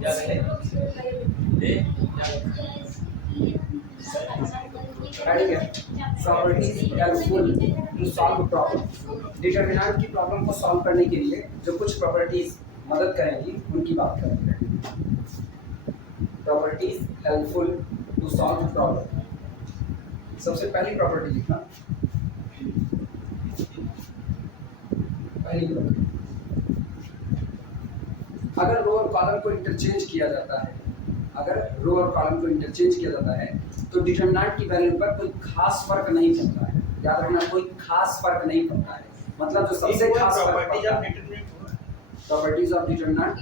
क्या properties helpful to solve problem. Determinant की problem को सॉल्व करने के लिए जो कुछ प्रॉपर्टीज मदद करेंगी उनकी बात करेंगे। Properties helpful to solve problem. सबसे पहली प्रॉपर्टी लिखना, पहली प्रॉपर्टी, अगर रो और कॉलम को इंटरचेंज किया जाता है, अगर रो और कॉलम को इंटरचेंज किया जाता है तो डिटर्मिनेंट की वैल्यू पर कोई खास फर्क नहीं पड़ता है। याद रखना, कोई खास फर्क नहीं पड़ता है। मतलब जो सबसे खास प्रॉपर्टीज ऑफ डिटर्मिनेंट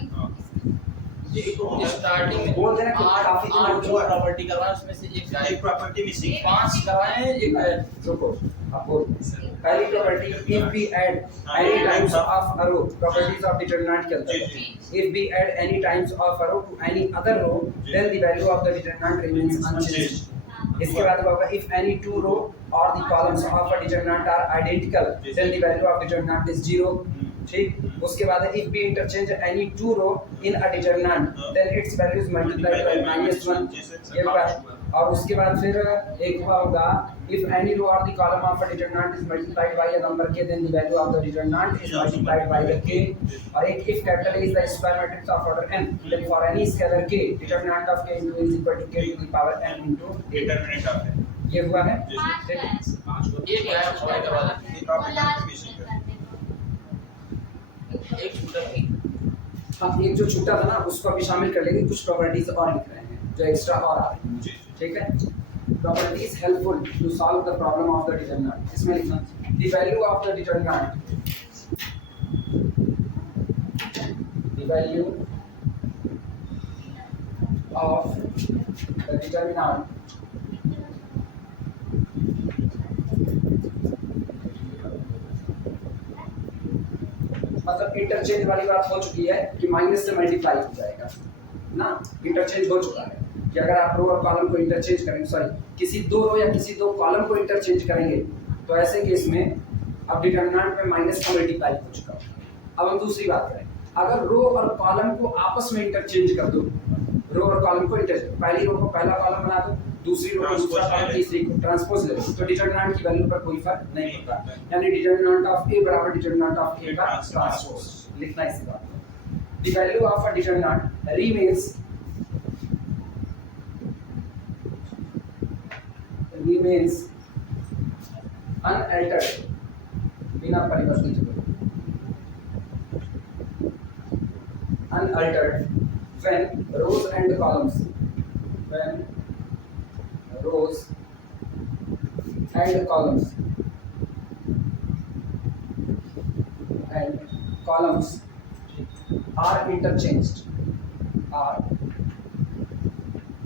स्टार्टिंग में बोल देना कि काफी दिन हो चुका है। प्रॉपर्टी करवाए, उसमें से एक प्रॉपर्टी मिसिंग, 5 करवाए हैं। एक रुको, अब बोल। पहली property, if we add any times of a row, properties of determinant के अंदर, if we add any times of a row to any other row then the value of the determinant remains unchanged. इसके बाद होगा if any two row और the columns of a determinant are identical then the value of determinant is 0। ठीक, उसके बाद if we interchange any two row in a determinant then its value is multiplied by -1। ये होगा। और उसके बाद फिर एक हुआ होगा इफ एनी रो और the column of a determinant is multiplied by a number k then the value of the determinant is multiplied by the k। और एक if capital A is the square matrix of order n then for any scalar k determinant of k is equal to k to the power n into determinant of है। ये हुआ है। एक यार छोटे करवा दे, एक छोटा हम एक जो छूटा था ना उसको अभी शामिल कर लेंगे। कुछ प्रॉपर्टीज और लिख रहे हैं जो एक्स्ट्रा और आ रही हैं। ठीक है, properties helpful to solve the problem of the determinant. इसमें लिखना the value of the determinant, the value of the determinant मतलब इंटरचेंज वाली बात हो चुकी है कि माइनस से मल्टीप्लाई हो जाएगा ना। इंटरचेंज हो चुका है कि अगर आप रो और कॉलम को इंटरचेंज करेंगे, सॉरी किसी दो रो या किसी दो कॉलम को इंटरचेंज करेंगे तो ऐसे केस में अब डिटर्मिनेंट में माइनस का मल्टीप्लाई हो चुका है। अब हम दूसरी बात करें, अगर रो और कॉलम को आपस में इंटरचेंज कर दो, रो और कॉलम को इंटरचेंज, पहली रो को पहला कॉलम बना दो, दूसरी रो को दूसरा कॉलम, तीसरी को ट्रांसपोज ले लो, तो डिटर्मिनेंट की वैल्यू पर कोई फर्क नहीं पड़ता। यानी डिटर्मिनेंट ऑफ ए बराबर डिटर्मिनेंट ऑफ ए का ट्रांसपोज लिखना इसी बात को। The value of a determinant remains unaltered, बिना परिवर्तित हुए, unaltered when rows and columns, when rows and columns are interchanged, are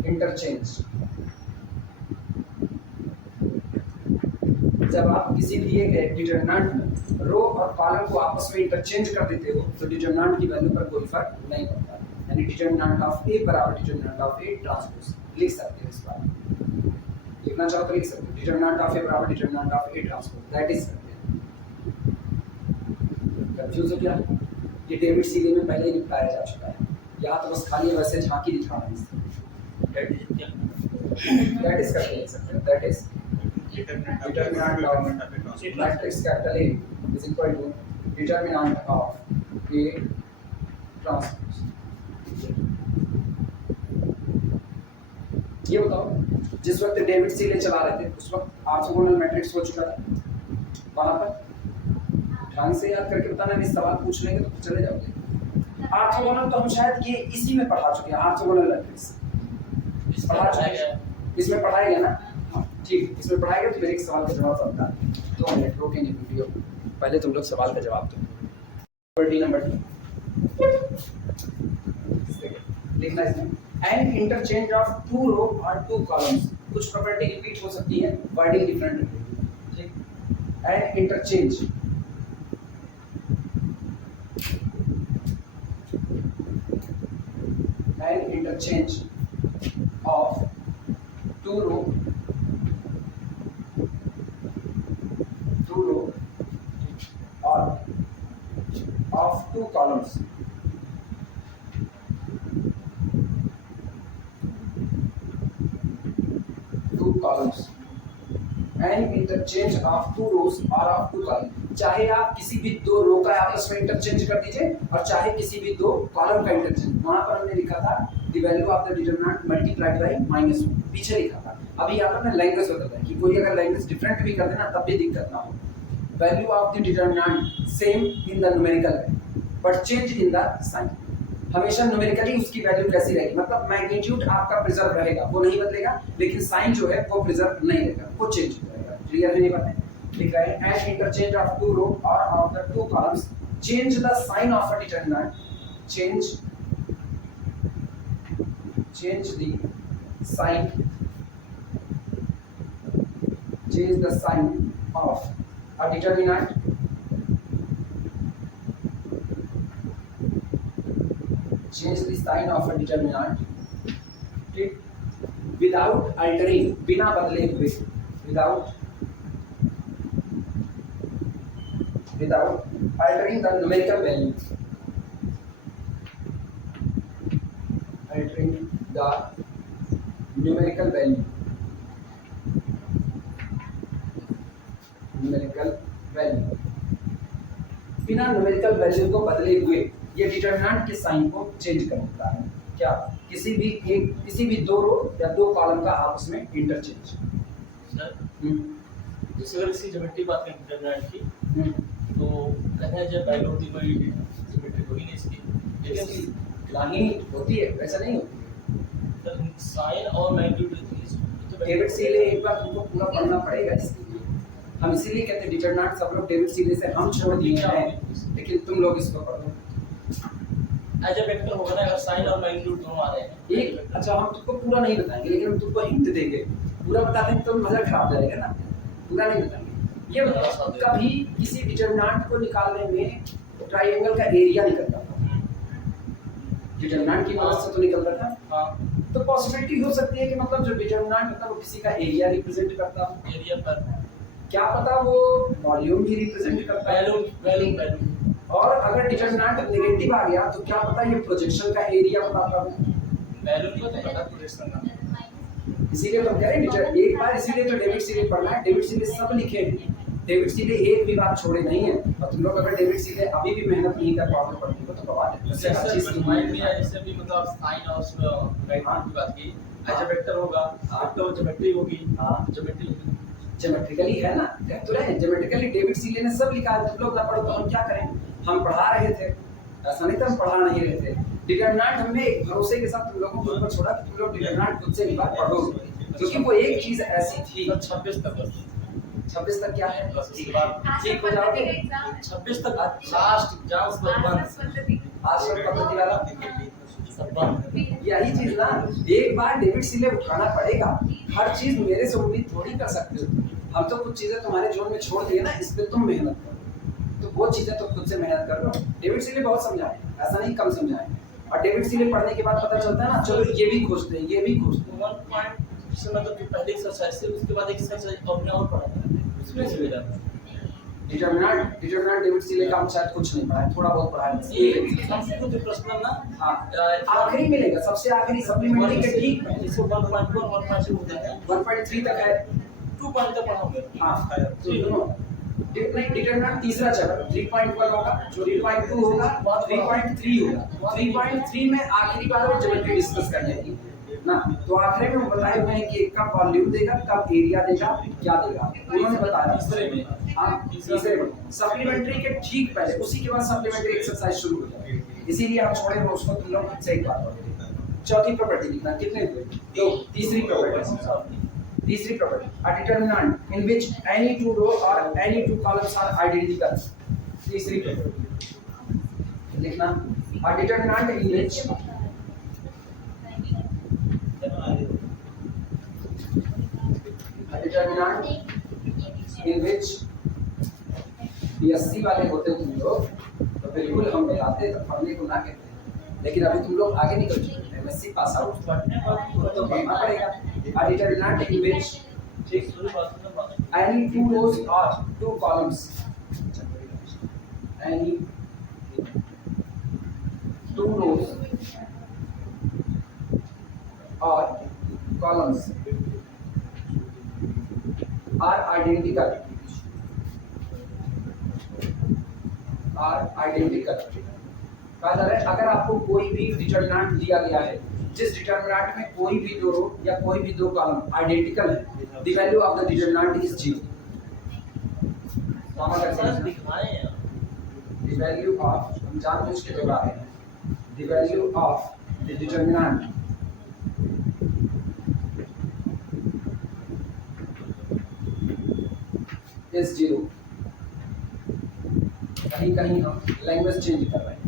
interchanged। जब आप किसी दिए गए डिटर्मिनेंट में रो और कॉलम को आपस में इंटरचेंज कर देते हो तो डिटर्मिनेंट की वैल्यू पर कोई फर्क नहीं पड़ता। यानी डिटर्मिनेंट ऑफ ए बराबर डिटर्मिनेंट ऑफ ए ट्रांसपोज लिख सकते हो। इस बात लिखना चाहो तो लिख सकते हो, डिटर्मिनेंट ऑफ ए बराबर determinant of A transpose, that is करते हैं। कंफ्यूज हो क्या? ये डेविड सीले में पहले ही निपटाया जा चुका है, या तो बस खाली वैसे झांकी दिखाना है। दैट इज करके लिख सकते हो, that is determinant of matrix capital A is equal to determinant of A transpose। ये बताओ, जिस वक्त डेविड सीले चला रहे थे उस वक्त ऑर्थोगोनल मैट्रिक्स हो चुका था वहां पर। ढंग से याद करके बताना, नहीं सवाल पूछ लेंगे तो चले जाओगे। ऑर्थोगोनल तो हम शायद ये इसी में पढ़ा चुके हैं, ऑर्थोगोनल मैट्रिक्स पढ़ा चुके, इसमें पढ़ाएगा ना। ठीक, इसमें पढ़ाएगा तो मेरे एक सवाल का जवाब सबका 2 मिनट रोकेंगे वीडियो, पहले तुम लोग सवाल का जवाब दो। प्रॉपर्टी नंबर 2 लिखना इसमें, एंड इंटरचेंज ऑफ 2 रो और 2 कॉलम्स। कुछ प्रॉपर्टी रिपीट हो सकती है, वर्डिंग डिफरेंट रहेगी। ठीक, and interchange of 2 row or of 2 columns columns and interchange of two rows or of two columns। चाहे आप किसी भी दो रो का आपस में इंटरचेंज कर दीजिए और चाहे किसी भी दो कॉलम का इंटरचेंज। वहां पर हमने लिखा था the value of the determinant multiplied by -1 पीछे लिखा था। अभी यहाँ पर मैं लैंग्वेज बदलता है कि कोई अगर लैंग्वेज डिफरेंट भी कर देना तब भी दिक्कत ना हो। Value of the determinant same in the numerical but change in the sign. हमेशा न्यूमेरिकली उसकी वैल्यू कैसी रहेगी, मतलब मैग्नीट्यूड आपका प्रिजर्व रहेगा, वो नहीं बदलेगा, लेकिन साइन जो है वो प्रिजर्व नहीं रहेगा, वो चेंज हो जाएगा। क्लियर है ये बातें? लिख रहे हैं and interchange of two row और of the two columns change the sign of a determinant change the sign of a determinant change the sign of a determinant, ठीक, without altering, बिना बदले हुए, without altering the numerical value, बिना numerical value को बदले हुए ये determinant के साइन को चेंज कर देता है। क्या? किसी भी दो रो या दो कॉलम का आपस में इंटरचेंज। सर जैसे अगर इसी ज्योमेट्री बात करें डिटरमिनेंट की, तो कहना जब वैल्यू होती कोई ज्योमेट्री होगी नहीं इसकी, लेकिन नहीं होती है, वैसा नहीं होती है। सर साइन और मैग्नीट्यूड तो डेविड सीले एक बार तुमको पूरा पढ़ना पड़ेगा इसके लिए। हम इसीलिए कहते हैं डिटरमिनेंट सब लोग डेविड सीले से हम छोड़ दिए हैं, लेकिन तुम लोग इसको पढ़ो। एज ए वेक्टर होगा ना, अगर साइन और मैग्नीट्यूड दोनों आ रहे हैं। एक अच्छा हम तुमको पूरा नहीं बताएंगे, लेकिन हम तुमको हिंट देंगे। पूरा बताते हैं तो मजा खराब जाएगा ना, पूरा नहीं बताएंगे। ये बताओ कभी किसी डिटरमिनेंट को निकालने में ट्रायंगल का एरिया निकलता था, डिटरमिनेंट की मदद से तो निकल रहा था। हाँ, तो पॉसिबिलिटी हो सकती है कि मतलब जो डिटरमिनेंट होता है वो किसी का एरिया रिप्रेजेंट करता हो। एरिया पर क्या पता वो वॉल्यूम भी रिप्रेजेंट करता है। वैल्यू और अगर डिटरमिनेंट नेगेटिव आ गया तो क्या पता ये प्रोजेक्शन का एरिया बताता हो। वैल्यू नहीं पता प्रोजेक्शन का। इसीलिए तो कह रहे हैं एक बार, इसीलिए तो डेविड सीले पढ़ना है। डेविड सीले सब लिखे हैं, डेविड सीले एक भी बात छोड़े नहीं है। और तुम लोग अगर डेविड सीले अभी भी मेहनत नहीं कर पाओगे पढ़ने को तो बवाल है। जैसे हर चीज की माइंड में जैसे भी मतलब साइन और मैग्नीट्यूड की बात की, एज ए वेक्टर होगा, वेक्टर ज्योमेट्री होगी। हां ज्योमेट्री ज्योमेट्रिकली है ना, कह तो रहे ज्योमेट्रिकली डेविड सीले ने सब लिखा है। तुम लोग ना पढ़ो तो हम क्या करें? हम पढ़ा रहे थे, ऐसा नहीं था हम पढ़ा नहीं रहे थे। डिटरमिनेंट हमने एक भरोसे के साथ तुम लोगों के ऊपर छोड़ा कि तुम लोग डिटरमिनेंट खुद से निकाल पढ़ोगे, क्योंकि वो एक चीज ऐसी थी। 26 तक क्या है? ठीक हो जाओगे 26 तक लास्ट एग्जाम्स बंद। आज तक पद्धति वाला यही चीज ना, एक बार डेविड सीले उठाना पड़ेगा। हर चीज मेरे से उम्मीद थोड़ी कर सकते हो। हम तो कुछ चीजें तुम्हारे जोन में छोड़ दिए ना, इस पे तुम मेहनत करो, तो वो चीजें तो खुद से मेहनत कर लो। डेविड सीले बहुत समझाए, ऐसा नहीं कम समझाए। और डेविड सीले पढ़ने के बाद पता चलता है ना, चलो ये भी खोजते हैं, ये भी खोजते हैं। 1 पॉइंट से मतलब जो पहले एक्सरसाइज से उसके बाद एक एक्सरसाइज और और पढ़ा था, उसमें से मिला था डिटरमिनेंट डेविड सीले का हम शायद कुछ नहीं पढ़ा है, थोड़ा बहुत पढ़ा है। ये हमको जो प्रश्न ना, हां आखिरी मिलेगा, सबसे आखिरी सप्लीमेंट्री के ठीक पहले इसको 1.1 1.2 होता है, 1.3 तक है, 2 पॉइंट तक पढ़ाऊंगा। हां तो दोनों डिटरमिनेंट तीसरा चैप्टर 3.1 होगा, 3.2 होगा, 3.3 होगा। 3.3 में आखिरी बार ज्योमेट्री डिस्कस करने की ना, तो आखिरी में बताए हुए हैं कि कब वॉल्यूम देगा, कब एरिया देगा, क्या देगा, उन्होंने बताया तीसरे में। हां तीसरे में सप्लीमेंट्री के ठीक पहले, उसी के बाद सप्लीमेंट्री एक्सरसाइज शुरू हो जाएगी। इसीलिए आप छोड़े हो उसको, तुम लोग से एक बार पढ़ो। चौथी प्रॉपर्टी लिखना, कितने हुए? तो तीसरी property a determinant in which any two row or any two columns are identical। तीसरी प्रॉपर्टी लिखना, a determinant in which BSc वाले होते तुम लोग तो बिल्कुल हम बताते, तो पढ़ने को ना कहते, लेकिन अभी तुम लोग आगे निकल चुके हैं, MSc पास आउट तो पढ़ना पड़ेगा। A determinant in which any two rows or two columns, any two rows or columns are identical कहा जा रहा है अगर आपको कोई भी डिटरमिनेंट दिया गया है जिस डिटरमिनेंट में कोई भी दो रो या कोई भी दो कॉलम आइडेंटिकल है the value of the determinant is 0 sir दिखाएं यार द वैल्यू ऑफ हम जानबूझ के जो रहे हैं the value of the determinant is 0 कहीं कहीं हम लैंग्वेज चेंज कर रहे हैं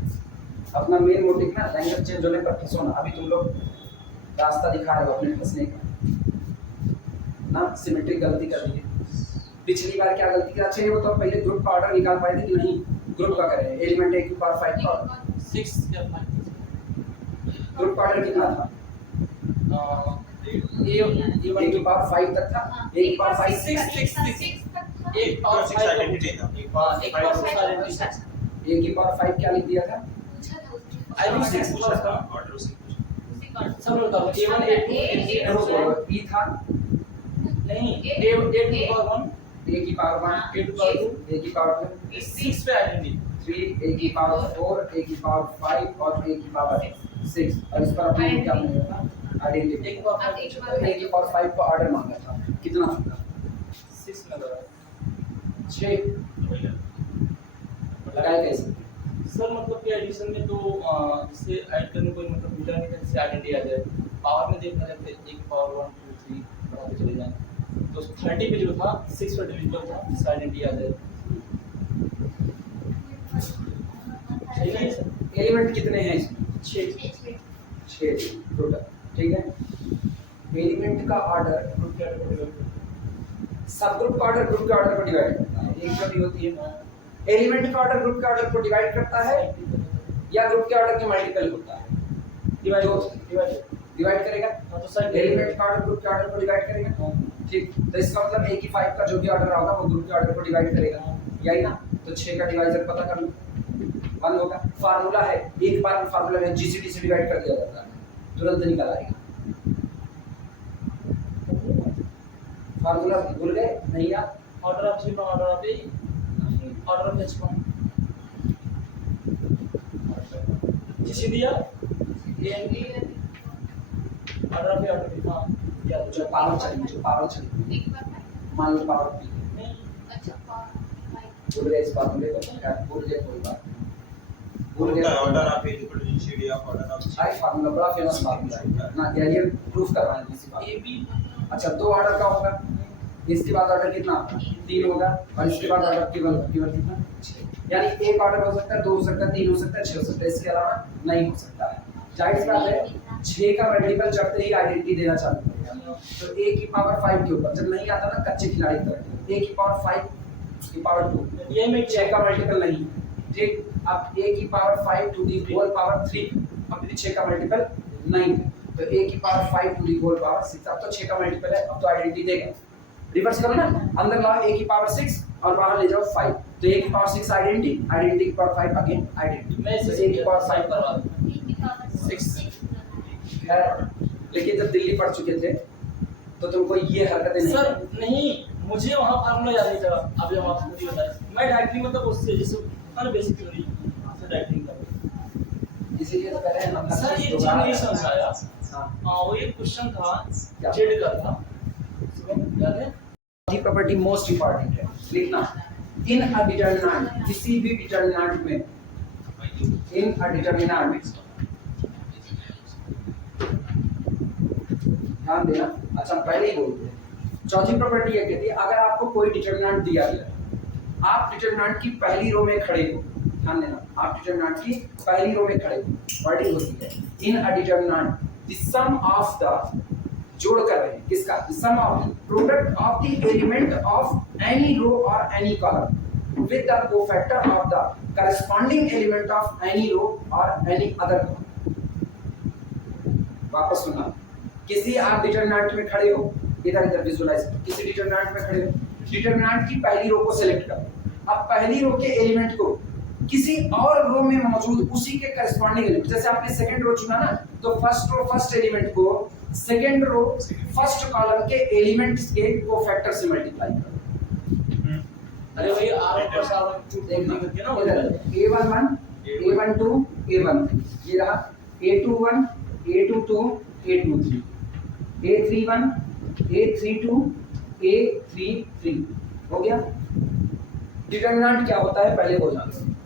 अपना मेन मोटिव ना लैंग्वेज चेंज होने पर फंसो ना अभी तुम लोग रास्ता दिखा रहे हो अपने फंसने का ना सिमेट्रिक गलती कर दी है पिछली बार क्या गलती करा चाहिए वो तो पहले ग्रुप का ऑर्डर निकाल पाए थे कि नहीं ग्रुप का करें एलिमेंट a की पावर 5 का 6 क्या 5 ग्रुप का ऑर्डर कितना था a की पावर 5 तक था a की पावर 5 एक पावर 6 आइडेंटिटी था एक पावर 6 आइडेंटिटी था a की पावर 5 क्या लिख दिया था आई थिंक 6 पूछा था ऑर्डर से सब लोग बताओ a1 a2 b था नहीं a a की पावर 1 a की पावर 1 a की पावर 2 a की पावर 2 6 पे आइडेंटिटी 3 a की पावर 4 a की पावर 5 और a की पावर 6 और इस पर अपने को क्या मिला था आइडेंटिटी एक पावर a की पावर 5 का ऑर्डर मांगा था कितना था 6 में लगा 6 लगाए कैसे सर मतलब कि एडिशन में तो जिससे ऐड करने कोई मतलब मिला नहीं था जिससे आइडेंटिटी आ जाए पावर में देखा जाए तो एक पावर 1 2 3 बढ़ाते चले जाएं तो 30 पे जो था 6 पर डिविजिबल था जिससे आइडेंटिटी आ जाए सही है सर एलिमेंट कितने हैं इसमें 6 टोटल ठीक है एलिमेंट का ऑर्डर सब ग्रुप का ऑर्डर ग्रुप के ऑर्डर को डिवाइड करता है एक जगह होती है एलिमेंट का ऑर्डर ग्रुप के ऑर्डर को डिवाइड करता है या ग्रुप के ऑर्डर के मल्टीपल होता है डिवाइड करेगा हां तो सर एलिमेंट का ऑर्डर ग्रुप के ऑर्डर को डिवाइड करेगा ठीक तो इसका मतलब a की 5 का जो भी ऑर्डर होगा वो ग्रुप के ऑर्डर को डिवाइड करेगा यही ना तो 6 का डिवाइजर पता कर लो 1 होगा फार्मूला है एक बार में फार्मूला में जीसीडी से डिवाइड कर दिया जाता है तुरंत निकल आएगा फार्मूला भूल गए नहीं यार order of G order of A order of H कौन जिसे दिया A order of A order B हां या जो पावर चली मान लो पावर पी भूल गए इस फार्मूले को भूल गए कोई बात भूल गए order of A equal to GCD of order of high formula बड़ा फेमस फार्मूला है ना ये प्रूफ करवाएं किसी बात ए बी अच्छा दो ऑर्डर का होगा इसके बाद ऑर्डर कितना 3 होगा और इसके बाद ऑर्डर केवल कितना 6 यानी एक ऑर्डर हो सकता है 2 हो सकता है 3 हो सकता है 6 हो सकता है इसके अलावा नहीं हो सकता है जाहिर सी बात है 6 का मल्टीपल जब ही आइडेंटिटी देना चालू करेगा तो a की पावर 5 के ऊपर जब नहीं आता ना कच्चे खिलाड़ी की तरह a की पावर 5 की पावर 2 ये में 6 का मल्टीपल नहीं ठीक अब a की power 5 to the whole power 3 अब भी 6 का मल्टीपल नहीं तो a की power 5 to the whole power 6 अब तो 6 का मल्टीपल है अब तो आइडेंटिटी देगा रिवर्स करो ना अंदर लाओ a की पावर 6 और बाहर ले जाओ 5 तो a की पावर 6 आइडेंटिटी की पावर 5 अगेन आइडेंटिटी मैं तो इसे a की पावर 5 करवा दूं 6 खैर लेकिन जब दिल्ली पढ़ चुके थे तो तुमको ये हरकतें नहीं सर नहीं मुझे वहां फार्मूला याद नहीं था अभी हम आपको नहीं बताया मैं डायरेक्टली मतलब उससे जैसे ना बेसिक थ्योरी से डायरेक्टली कर इसीलिए तो कह रहे हैं हम सर ये चीज नहीं समझ आया हां हां वो एक क्वेश्चन था क्या? जेड का था याद है चौथी प्रॉपर्टी मोस्ट इंपॉर्टेंट है लिखना इन अ डिटरमिनेंट किसी भी डिटरमिनेंट में इन अ डिटरमिनेंट ध्यान देना अच्छा पहले ही बोलते हैं चौथी प्रॉपर्टी ये कहती है अगर आपको कोई डिटरमिनेंट दिया गया आप डिटरमिनेंट की पहली रो में खड़े हो ध्यान देना आप डिटरमिनेंट की पहली रो में खड़े हो वर्डिंग होती है in a determinant the sum of the जोड़ कर रहे हैं किसका the sum of product of the element of any row or any column with the cofactor of the corresponding element of any row or any other वापस सुनना किसी आप determinant में खड़े हो इधर इधर विजुअलाइज किसी डिटरमिनेंट में खड़े हो डिटरमिनेंट की पहली रो को सिलेक्ट करो अब पहली रो के एलिमेंट को किसी और रो में मौजूद उसी के करस्पॉन्डिंग एलिमेंट जैसे आपने सेकंड रो चुना ना तो फर्स्ट रो फर्स्ट एलिमेंट को सेकंड रो फर्स्ट कॉलम के एलिमेंट्स के कोफैक्टर से मल्टीप्लाई करो। अरे भाई आर प्लस आर देखना करके ना a11 a12 a13 ये रहा a21 a22 a23 a31 a32 a33 हो गया। डिटरमिनेंट क्या होता है पहले बोलना,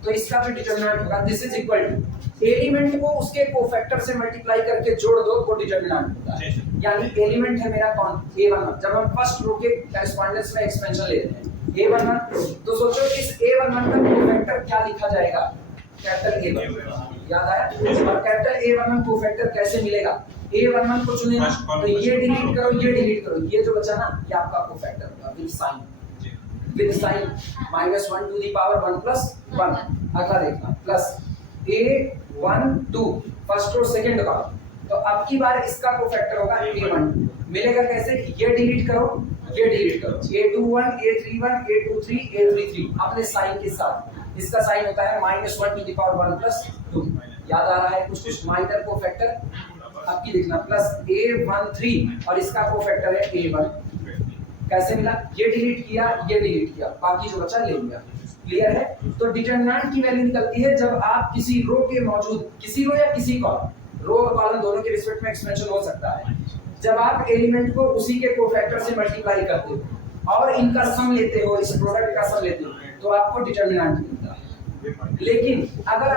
तो इसका जो डिटरमिनेंट होगा this is equal to element को उसके कोफैक्टर से मल्टीप्लाई करके जोड़ दो वो डिटरमिनेंट होता है। यानी एलिमेंट है मेरा कौन a11, जब हम फर्स्ट रो के कॉरेस्पॉन्डेंस में एक्सपेंशन लेते हैं a11 तो सोचो इस a11 का कोफैक्टर क्या लिखा जाएगा कैपिटल A11 याद आया। और कैपिटल A11 कोफैक्टर कैसे मिलेगा, A11 को चुने ना तो ये डिलीट करो ये जो बचा ना ये आपका कोफैक्टर होगा with sign -1 to the power 1 plus 1। अगला देखना plus A12 first row second का, तो अब की बार इसका कोफैक्टर होगा A12 मिलेगा कैसे, ये डिलीट करो A21 A31 A23 A33 अपने साइन के साथ। इसका साइन होता है -1 टू द पावर 1 प्लस 2। याद आ रहा है कुछ माइनर कोफैक्टर। अब की देखना प्लस A13 और इसका कोफैक्टर है A1। कैसे मिला, ये डिलीट किया बाकी जो बचा ले लिया। क्लियर है। तो डिटरमिनेंट की वैल्यू निकलती है जब आप किसी रो के मौजूद किसी रो या किसी कॉलम, रो और कॉलम दोनों के रिस्पेक्ट में एक्सपेंशन हो सकता है, जब आप एलिमेंट को उसी के कोफैक्टर से मल्टीप्लाई करते हो और इनका सम लेते हो, इस प्रोडक्ट का सम लेते हो तो आपको डिटरमिनेंट मिलता है। लेकिन अगर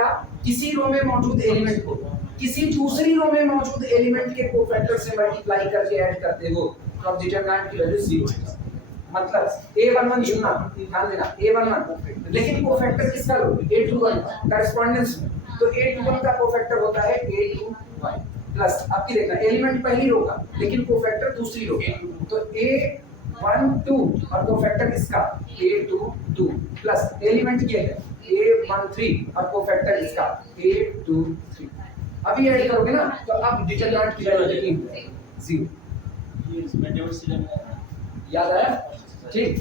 आप किसी रो में मौजूद एलिमेंट को किसी दूसरी रो में मौजूद एलिमेंट के कोफैक्टर से मल्टीप्लाई करके ऐड करते हो तो अब डिटरमिनेंट की वैल्यू 0 है। मतलब A11 चुनना, ध्यान देना A11 लेकिन कोफैक्टर किसका लो A21 कॉरेस्पॉन्डेंस में, तो A21 का कोफैक्टर होता है A21 प्लस आपकी देखना एलिमेंट पहली रो का लेकिन कोफैक्टर दूसरी रो का, तो A12 और कोफैक्टर इसका A22 प्लस एलिमेंट ये है A13 और कोफैक्टर इसका A23। अभी ऐड करोगे ना तो अब डिटरमिनेंट की वैल्यू कितनी है 0। ये इसमें डाइवर्सिटी में याद आया, ठीक।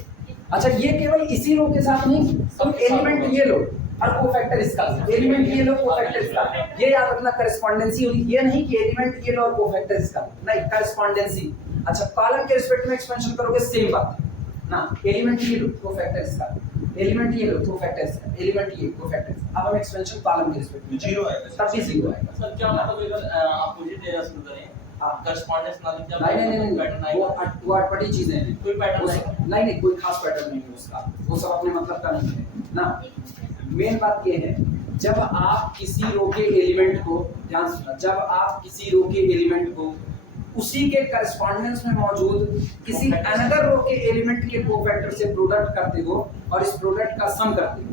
अच्छा ये केवल इसी रो के साथ नहीं, तुम एलिमेंट ये लो और कोफैक्टर इसका, एलिमेंट ये लो कोफैक्टर इसका, ये याद रखना कॉरेस्पॉन्डेंसी होगी, ये नहीं कि एलिमेंट ये लो और कोफैक्टर इसका, नहीं कॉरेस्पॉन्डेंसी। अच्छा कॉलम के रिस्पेक्ट में एक्सपेंशन करोगे सेम बात ना, एलिमेंट ये लो कोफैक्टर इसका, एलिमेंट ये लो कोफैक्टर इसका, एलिमेंट ये कोफैक्टर इसका। अब हम एक्सपेंशन कॉलम के रिस्पेक्ट में 0 आएगा, तब भी 0 आएगा। सर क्या मतलब अगर अपोजिट एरिया शुरू करें कॉरेस्पॉन्डेंस ना लिख जाए नहीं वो अटपटी चीजें हैं, कोई पैटर्न नहीं कोई खास पैटर्न नहीं है उसका, वो सब अपने मतलब का नहीं है ना। मेन बात ये है जब आप किसी रो के एलिमेंट को, ध्यान सुनना, जब आप किसी रो के एलिमेंट को उसी के कॉरेस्पॉन्डेंस में मौजूद किसी अनदर रो के एलिमेंट के कोफैक्टर से प्रोडक्ट करते हो और इस प्रोडक्ट का सम करते हो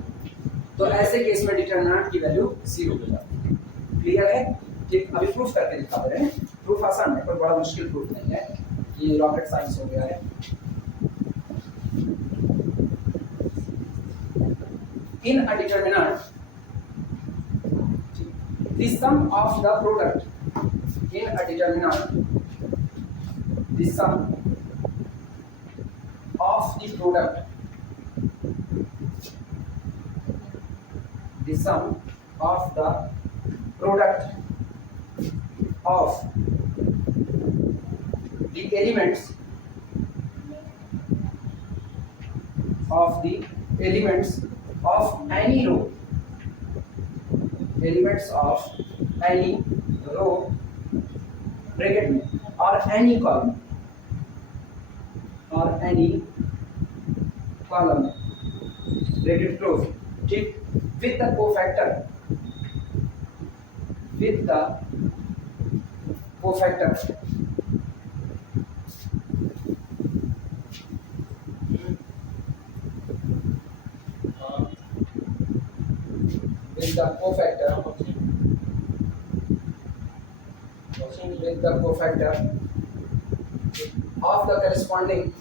तो ऐसे केस में डिटरमिनेंट की वैल्यू 0 हो जाती है। क्लियर है, ठीक। अभी प्रूफ करके दिखा दे रहे हैं, प्रूफ आसान है कोई बड़ा मुश्किल प्रूफ नहीं है, ये रॉकेट साइंस हो गया है। In a determinant, the sum of the product in a determinant, the sum of the product, the sum of the product of the elements of the elements of any row, elements of any row bracket में or any column bracket close, ठीक, with the cofactor of the corresponding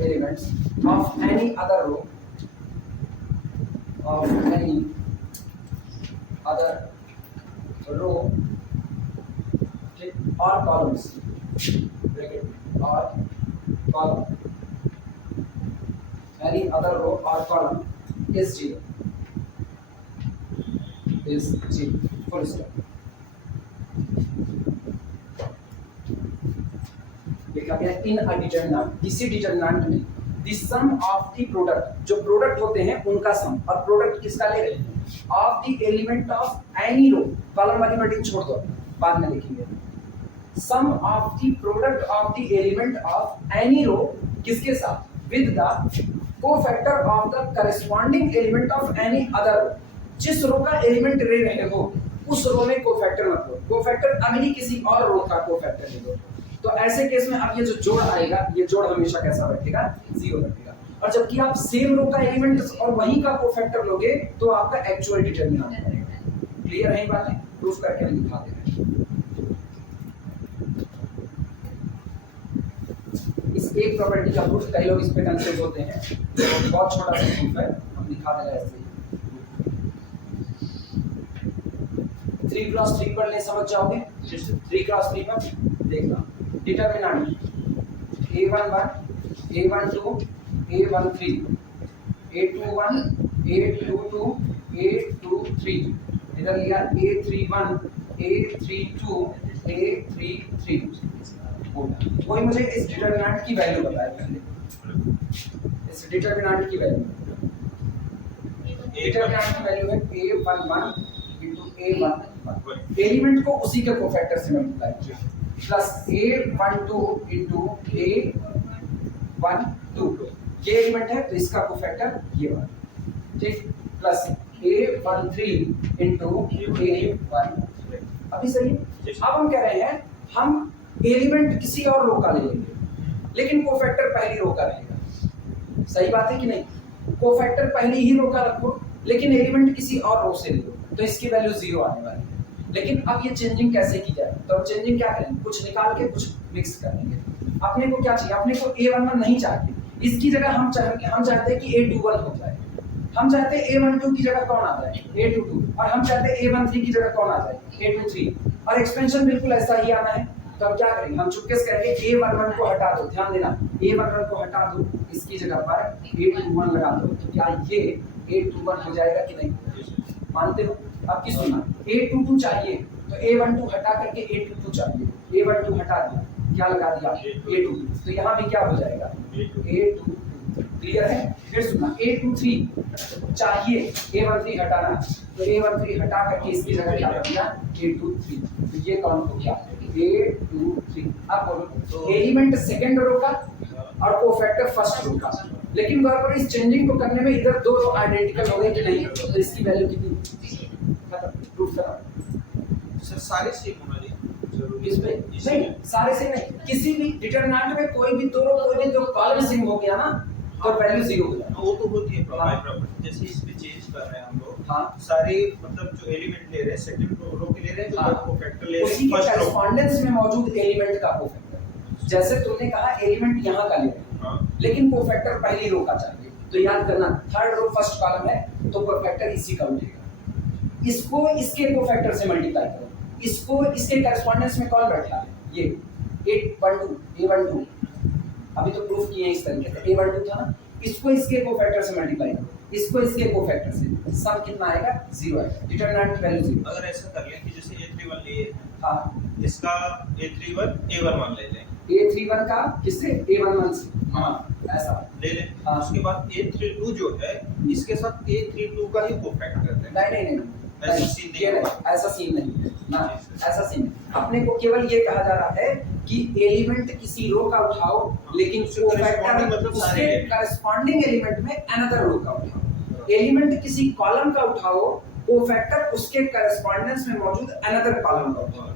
elements of any other row रो और columns bracket में और column any other row और column is zero full stop. देखा गया in a determinant, किसी determinant में the sum of the product, जो product होते हैं उनका सम, और प्रोडक्ट किसका ले रहे हैं, of the element of any row, column वाली वर्डिंग छोड़ दो बाद में लिखेंगे, sum of the product of the element of any row किसके साथ, with the cofactor of the corresponding element of any other row, जिस रो का एलिमेंट ले रहे हो उस रो में कोफैक्टर मत लो, कोफैक्टर अगली किसी और रो का कोफैक्टर ले लो। तो ऐसे केस में अब ये जो जोड़ आएगा, ये जोड़ हमेशा कैसा बैठेगा, जीरो बैठेगा। और जबकि आप सेम रो का एलिमेंट और वहीं का कोफैक्टर लोगे तो आपका एक्चुअल डिटरमिनेंट बनेगा। क्लियर है ये बातें, प्रूफ करके हम दिखा दे रहे हैं। इस एक प्रॉपर्टी का प्रूफ, कई लोग इस पे कंफ्यूज होते हैं, तो बहुत छोटा सा प्रूफ है, हम दिखा दे रहे हैं ऐसे ही। 3x3 पर ले समझ जाओगे, 3x3 पर देखना, determinant a11 a12 a13 a21 a22 a23, इधर लिया a31 a32 a33। कोई मुझे इस डिटरमिनेंट की वैल्यू बताए पहले, इस डिटरमिनेंट की वैल्यू, डिटरमिनेंट की वैल्यू है a11 into a11, एलिमेंट को उसी के कोफैक्टर से multiply plus a12 into a12, ये एलिमेंट है तो इसका कोफैक्टर ये वाला, ठीक, प्लस a13 into a1। अभी सही। अब हम कह रहे हैं हम एलिमेंट किसी और रो का ले लेंगे लेकिन कोफैक्टर पहली रो का रहेगा, सही बात है कि नहीं, कोफैक्टर पहली ही रो का रखो लेकिन एलिमेंट किसी और रो से ले लो तो इसकी वैल्यू जीरो आने वाली है। लेकिन अब ये चेंजिंग कैसे की जाए, तो अब चेंजिंग क्या करेंगे, कुछ निकाल के कुछ मिक्स करेंगे। अपने को क्या चाहिए, अपने को a11 नहीं चाहिए, इसकी जगह हम चाहते हैं कि a21 हो जाए, हम चाहते हैं a12 की जगह कौन आ जाए, a22, और हम चाहते हैं a13 की जगह कौन आ जाए, a23, और एक्सपेंशन बिल्कुल ऐसा ही आना है। तो हम क्या करेंगे, हम चुपके से करेंगे a11 को हटा दो, ध्यान देना a11 को हटा दो, इसकी जगह पर a21 लगा दो, तो क्या ये a21 हो जाएगा कि नहीं, मानते हो। अब की सुनना, a22 चाहिए तो a12 हटा करके a22 चाहिए, a12 हटा दिया, क्या लगा दिया a22, तो यहाँ भी क्या हो जाएगा a22। क्लियर है। फिर सुनना, a23 चाहिए, a13 हटाना, तो a13 हटा करके इसकी जगह क्या कर दिया a23, तो ये कौन हो गया a23। अब बोलो एलिमेंट सेकंड रो का और कोफैक्टर फर्स्ट रो का, लेकिन गौर करो इस चेंजिंग को करने में इधर दो रो आइडेंटिकल हो गए कि नहीं, तो इसकी वैल्यू कितनी, प्रूफ करो सर सारे सेम होना चाहिए जरूरी इस पे नहीं, सारे से नहीं, किसी भी डिटरमिनेंट में कोई भी दो कॉलम सेम हो गया ना तो वैल्यू जीरो हो जाएगा। वो तो होती है हाँ। प्रॉपर्टी, जैसे इस पे चेंज कर रहे हैं हम लोग, हाँ। सारे मतलब जो एलिमेंट ले रहे हैं सेकंड रो के ले रहे हैं, हाँ। जो कोफैक्टर ले रहे उसी हैं के फर्स्ट रो, करेस्पॉन्डेंस में मौजूद एलिमेंट का कोफैक्टर, जैसे तुमने कहा एलिमेंट यहाँ का ले रहे हैं हाँ लेकिन कोफैक्टर पहली रो का चाहिए, तो याद करना थर्ड रो फर्स्ट कॉलम है तो कोफैक्टर इसी का उठेगा, इसको इसके कोफैक्टर से मल्टीप्लाई करो, इसको इसके करेस्पॉन्डेंस में कौन बैठा है, ये a12 अभी तो प्रूफ किए इस तरीके से, a12 था ना, इसको इसके कोफैक्टर से मल्टीप्लाई करो, इसको इसके कोफैक्टर से, सम कितना आएगा जीरो आएगा, डिटरमिनेंट की वैल्यू जीरो। अगर ऐसा कर लें कि जैसे a31 लिए हाँ, इसका a31 a11 ले लें, a31 का किससे a11 से, हाँ ऐसा ले लें, हाँ। उसके बाद a32 जो है इसके साथ a32 का ही कोफैक्टर है, नहीं ऐसा सीन नहीं ये नहीं, होगा। ऐसा सीन नहीं ना, ऐसा सीन नहीं। अपने को केवल ये कहा जा रहा है कि एलिमेंट किसी रो का उठाओ लेकिन उससे corresponding कोफैक्टर मतलब उसके सारे element। करेस्पॉन्डिंग एलिमेंट में अनदर रो का उठाओ, एलिमेंट किसी कॉलम का उठाओ, कोफैक्टर उसके करेस्पॉन्डेंस में मौजूद अनदर कॉलम का उठाओ,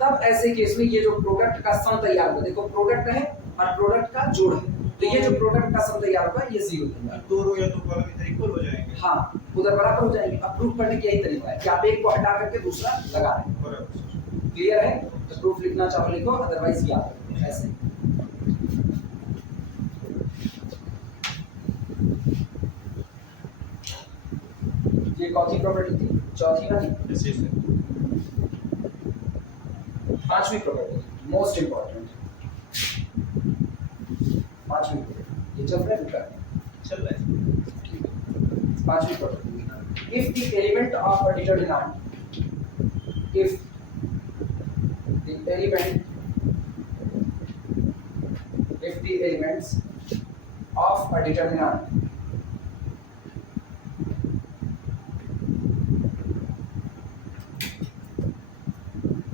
तब ऐसे केस में ये जो प्रोडक्ट का सम तैयार होगा, देखो प्रोडक्ट है और प्रोडक्ट का जोड़ है, तो ये जो प्रोडक्ट का सम तैयार होगा ये जीरो तैयार, दो रो या दो कॉलम इधर इक्वल हो जाएंगे। हाँ उधर बराबर हो जाएंगे। अब प्रूफ करने का यही तरीका है कि आप एक को हटा करके दूसरा लगा रहे हैं, बराबर। क्लियर है। तो प्रूफ लिखना चाहो लिखो, अदरवाइज याद रखो ऐसे। ये कौन सी प्रॉपर्टी थी, चौथी वाली। जैसे पांचवी प्रॉपर्टी मोस्ट इंपॉर्टेंट, पांचवी प्रॉपर्टी ये चल रहा है बेटा, चल रहा है। पांचवी property, if the element of a determinant, if the elements of a determinant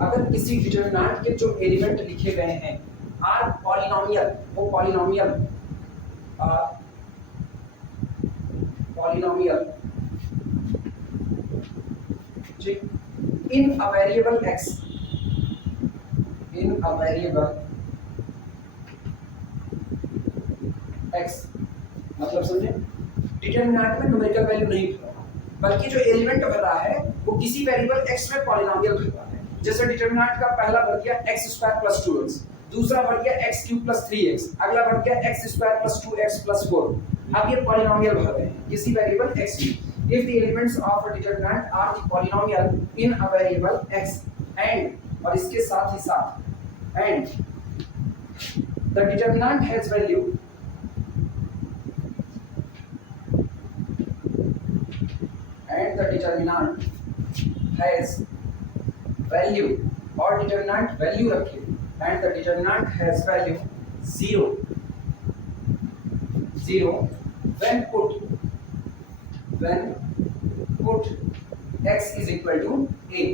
अगर किसी डिटरमिनेंट के जो एलिमेंट लिखे गए हैं आर पॉलिनोमियल, वो पॉलिनोमियल ठीक, in a variable x, in a variable x मतलब समझे, डिटरमिनेंट में न्यूमेरिकल वैल्यू नहीं भर रहा, बल्कि जो एलिमेंट भर रहा है वो किसी वेरिएबल x में पॉलिनोमियल भर रहा है। जैसे डिटरमिनेंट का पहला भर दिया x² + 2x, दूसरा भर दिया x³ + 3x, अगला भर दिया x² + 2x + 4। अब ये पॉलिनोमियल भर रहे हैं किसी वेरिएबल x में। If the elements of a determinant are the polynomial in a variable x and और इसके साथ ही साथ and the determinant has value and the determinant has value और determinant value रखे and the determinant has value 0 when put x is equal to a।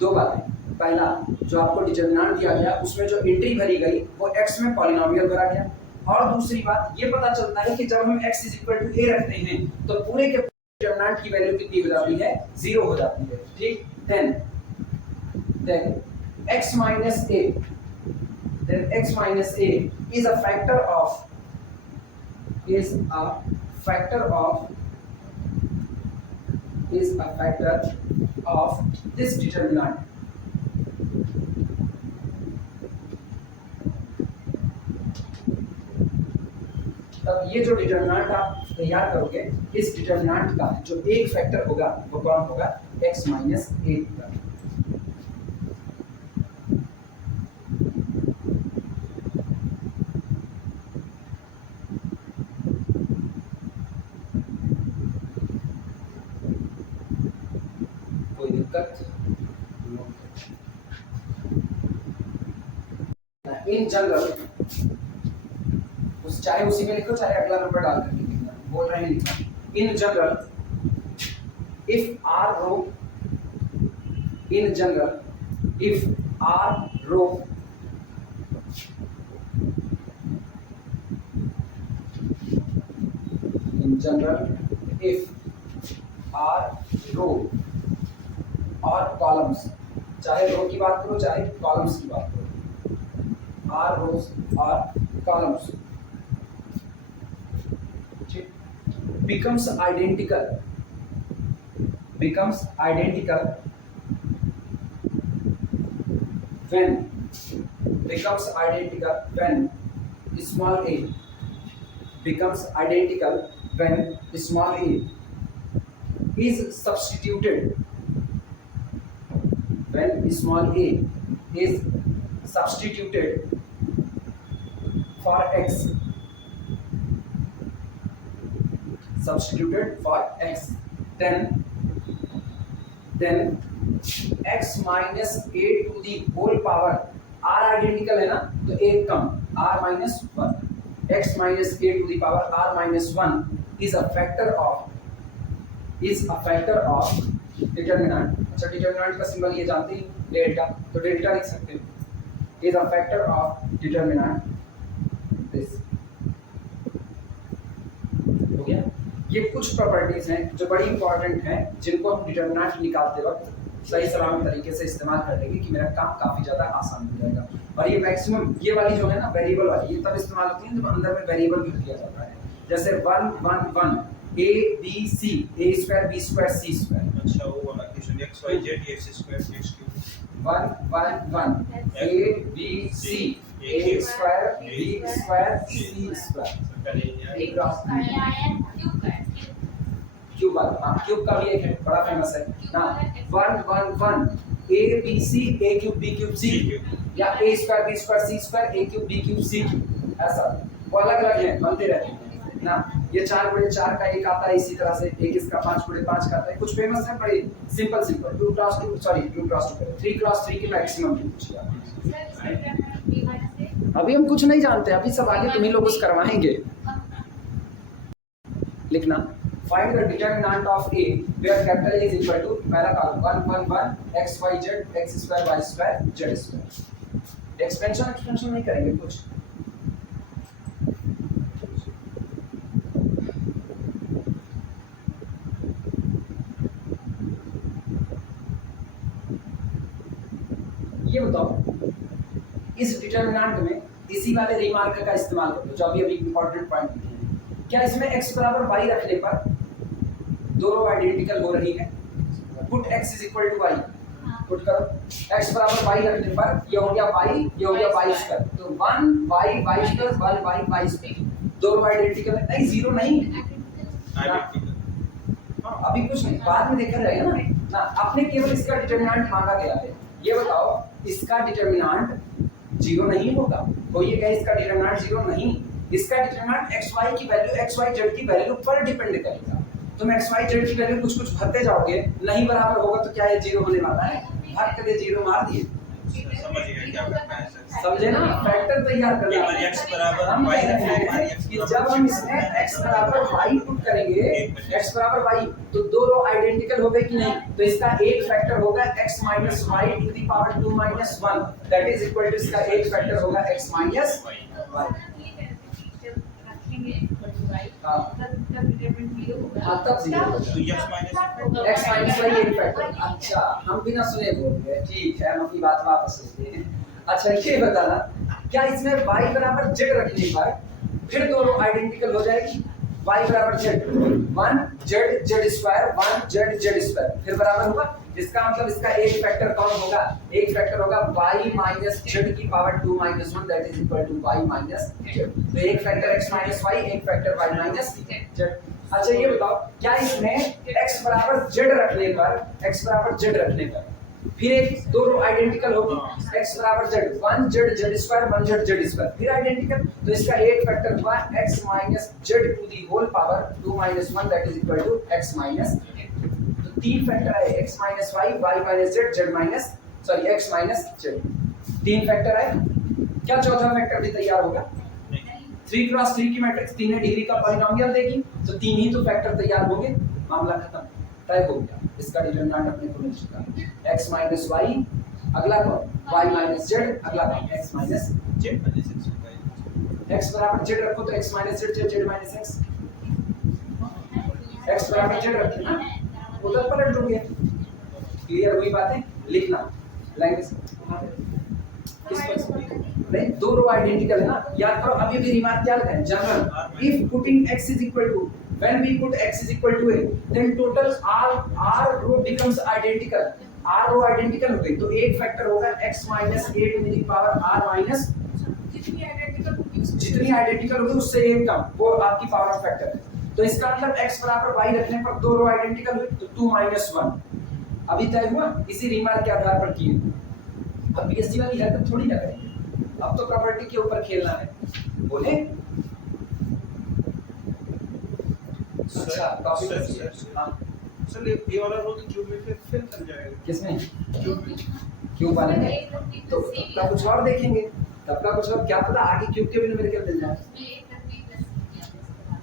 दो बातें, पहला जो आपको डिटरमिनेंट दिया गया उसमें जो एंट्री भरी गई वो x में पॉलिनोमियल भरा गया, और दूसरी बात ये पता चलता है कि जब हम x is equal to a रखते हैं तो पूरे के डिटरमिनेंट की वैल्यू कितनी हो जाती है, 0 हो जाती है। ठीक, then x minus a is a factor of this determinant। तब ये जो डिटरमिनेंट आप तैयार करोगे, इस डिटरमिनेंट का जो एक फैक्टर होगा वो कौन होगा, x minus a होगा। कोई दिक्कत? इन जनरल उस चाहे उसी में लिखो चाहे अगला नंबर डाल कर लिखना, बोल रहे हैं लिखना। In general if r row और कॉलम्स, चाहे रो की बात करो चाहे कॉलम्स की बात करो, r rows और columns becomes identical when small a is substituted, when small a is substituted for x, then x minus a to the whole power, r identical है ना तो एक कम, r minus 1, x minus a to the power r minus 1 is a factor of determinant। अच्छा, determinant का symbol ये जानते हैं delta, तो डेल्टा लिख सकते हैं, is a factor of determinant this। हो गया? ये कुछ प्रॉपर्टीज हैं जो बड़ी इंपॉर्टेंट हैं, जिनको हम डिटरमिनेंट निकालते वक्त सही सलामत तरीके से इस्तेमाल कर लेंगे कि मेरा काम काफी ज्यादा आसान हो जाएगा। और ये मैक्सिमम ये वाली जो है ना वेरिएबल वाली, ये तब इस्तेमाल होती है जब अंदर में वेरिएबल भर दिया जाता है, जैसे 1 1 1 a b c a square b square c square। अच्छा, वो वाला question x y z x square x cube 1 1 1 a b c a square b square c square। एक क्यूब वाला, हाँ क्यूब का भी एक है बड़ा फेमस है ना, 1 1 1 A B C A cube B cube C या A square B square C square A cube B cube C cube, ऐसा वो अलग अलग है, बनते रहते हैं ना। ये 4 गुणे 4 का एक आता है, इसी तरह से एक इसका 5 गुणे 5 का आता है। कुछ फेमस है बड़े simple 2 cross 2 sorry 2 cross 2 3 cross 3 की मैक्सिमम की पूछिए आप। अभी हम कुछ नहीं जानते, अभी सब आगे तुम्ही लोग उस करवाएंगे। लिखना find the determinant of a where capital A is equal to पहला column 1 1 1 x y z x square y square z square. Expansion नहीं करेंगे कुछ। ये बताओ इस डिटरमिनेंट में इसी वाले रिमार्क का इस्तेमाल करो जो अभी इंपॉर्टेंट पॉइंट लिखे हैं। क्या इसमें x बराबर y रखने पर दोनों आइडेंटिकल हो रही है? Put x is equal to y, put करो x बराबर y रखने पर ये हो गया y, ये हो गया y स्क्वायर, तो 1 y y square 1 y y square, दोनों आइडेंटिकल है। नहीं जीरो नहीं, अभी कुछ नहीं, बाद में देखा जाएगा ना। आपने केवल इसका डिटरमिनेंट मांगा गया है। ये बताओ इसका डिटरमिनेंट जीरो नहीं होगा, कोई ये कहे इसका डिटरमिनेंट जीरो नहीं, इसका डिटरमिनेंट xy की वैल्यू xy z की वैल्यू पर डिपेंड करेगा। तुम xy z की वैल्यू कुछ कुछ भरते जाओगे, नहीं बराबर होगा तो क्या ये जीरो होने वाला है? भर के दे जीरो मार दिए। समझ गए क्या करना है सर? समझे ना, फैक्टर तैयार करना है। x बराबर हम y कह रहे हैं कि जब हम इसमें x बराबर y पुट करेंगे, x बराबर y तो दो रो आइडेंटिकल हो गए कि नहीं? तो इसका एक फैक्टर होगा x minus y to the power 2 minus 1, that is equal to इसका एक फैक्टर होगा x माइनस y। हाँ तब जीरो तो x माइनस y एक फैक्टर। अच्छा हम बिना सुने बोल गए, ठीक है, हम अपनी बात वापस लेते हैं। अच्छा ये बताना क्या इसमें y बराबर z रखने पर फिर दोनों आइडेंटिकल हो जाएगी? y बराबर z 1 z z square 1 z z square फिर बराबर होगा, इसका मतलब इसका एक फैक्टर कौन होगा? एक फैक्टर होगा y माइनस z की power 2 minus 1 that is equal to y minus z। तो एक फैक्टर x माइनस y, एक फैक्टर y माइनस z। अच्छा ये बताओ क्या इसमें x बराबर z रखने पर, x बराबर z रखने पर फिर एक दो रो आइडेंटिकल होगी, x बराबर z 1 z z square 1 z z square फिर आइडेंटिकल, तो इसका एक फैक्टर हुआ x minus z to the whole power 2 minus 1 that is equal to x minus. तो तीन फैक्टर है x minus y y minus z z minus sorry x minus z, तीन factor है। क्या चौथा फैक्टर भी तैयार होगा? 3 क्रॉस 3 की मैट्रिक्स, तीन डिग्री का पॉलिनोमियल देगी तो तीन ही तो फैक्टर तैयार होंगे, मामला खत्म, तय हो गया। इसका डिटरमिनेंट अपने को मिल चुका, x माइनस y, अगला कौन y माइनस z, अगला कौन x माइनस z। x बराबर z रखो तो x minus z z minus x, x बराबर z रखो ना, उधर पलट दोगे। क्लियर हुई बातें? लिखना लैंग्वेज किस पर नहीं, दो रो आइडेंटिकल है ना, याद करो। अभी भी रिमार्क क्या है? General if putting x is equal to, when we put x is equal to a then total r row becomes identical, r row identical हो गई तो एक फैक्टर होगा x minus a to the power r minus जितनी identical होगी उससे एक कम, वो आपकी पावर ऑफ फैक्टर है। तो इसका मतलब x बराबर y रखने पर दो रो आइडेंटिकल हुई तो 2 minus 1 अभी तय हुआ, इसी रिमार्क के आधार पर किए। अब बीएससी वाली हरकत थोड़ी ना करेंगे, अब तो प्रॉपर्टी के ऊपर खेलना है, बोले। अच्छा टॉपिक हां सर ये वाला रो तो क्यूब में फिर चल जाएगा। किसमें? क्यूब में क्यूब वाले में तो तब का कुछ और देखेंगे, तब का कुछ और, क्या पता आगे क्यूब के बिना मेरे क्या मिल जाए।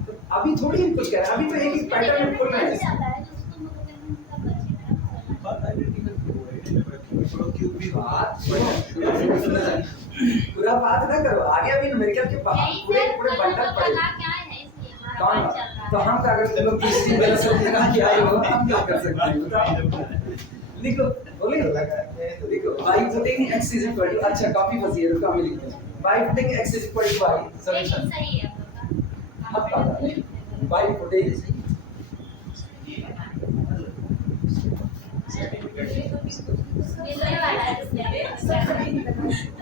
तो अभी थोड़ी हम कुछ कह रहे हैं, अभी तो एक एक पैटर्न में खोल रहे हैं। बात आइडेंटिकल क्यूब भी बात पूरा बात ना करो, आगे अभी न्यूमेरिकल के पूरे पूरे बंडल पड़े। कौन? तो हम क्या करते लोग किसी गलत शब्द लगा के आए हो, हम क्या कर सकते हैं बताओ। लिखो बोलिए, लिखो by putting x is equal to, अच्छा कॉपी बची है रुको हम लिखते हैं। By putting x is equal to y solution सही है अब पता नहीं by putting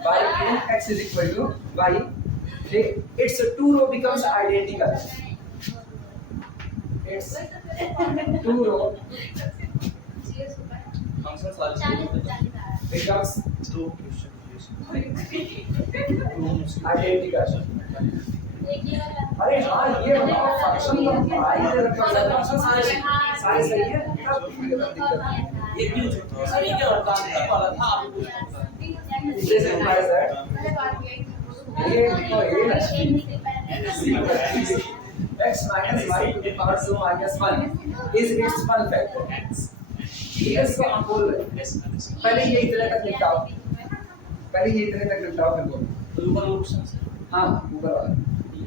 by putting x is equal to y, its two row becomes identical. Its two row function सारे 40 becomes Two question please. identical. अरे हाँ ये बताओ फंक्शन का पढ़ाई दे रखा है फंक्शन सारे सही है तब दिक्कत नहीं। ये क्यों छूटा सर? ये क्या होता है तब वाला था आप कुछ जैसे हमारे सर ये देखो ये ना x minus y to the power 2 minus 1 is its one factor. ये इसको हम बोल रहे हैं पहले ये इतने तक निपटाओ फिर बोलो तो ऊपर ऑप्शन है। हाँ ऊपर वाला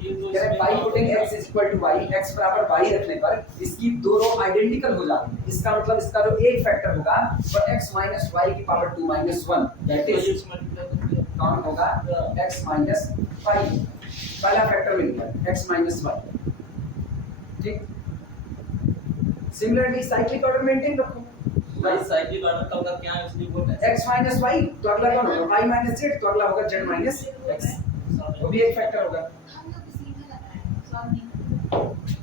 ये तो कह रहे by putting x is equal to y x बराबर y रखने पर इसकी दो रो आइडेंटिकल हो जाती है। इसका मतलब इसका जो एक फैक्टर होगा वो x minus y की पावर 2 minus 1 दैट इज कौन होगा x minus y पहला फैक्टर मिल गया x minus y ठीक। सिमिलरली साइक्लिक ऑर्डर मेंटेन रखो भाई साइक्लिक ऑर्डर का होगा क्या है इसलिए बोल रहे हैं x minus y तो अगला कौन होगा y minus z तो अगला होगा z minus x वो भी एक फैक्टर होगा।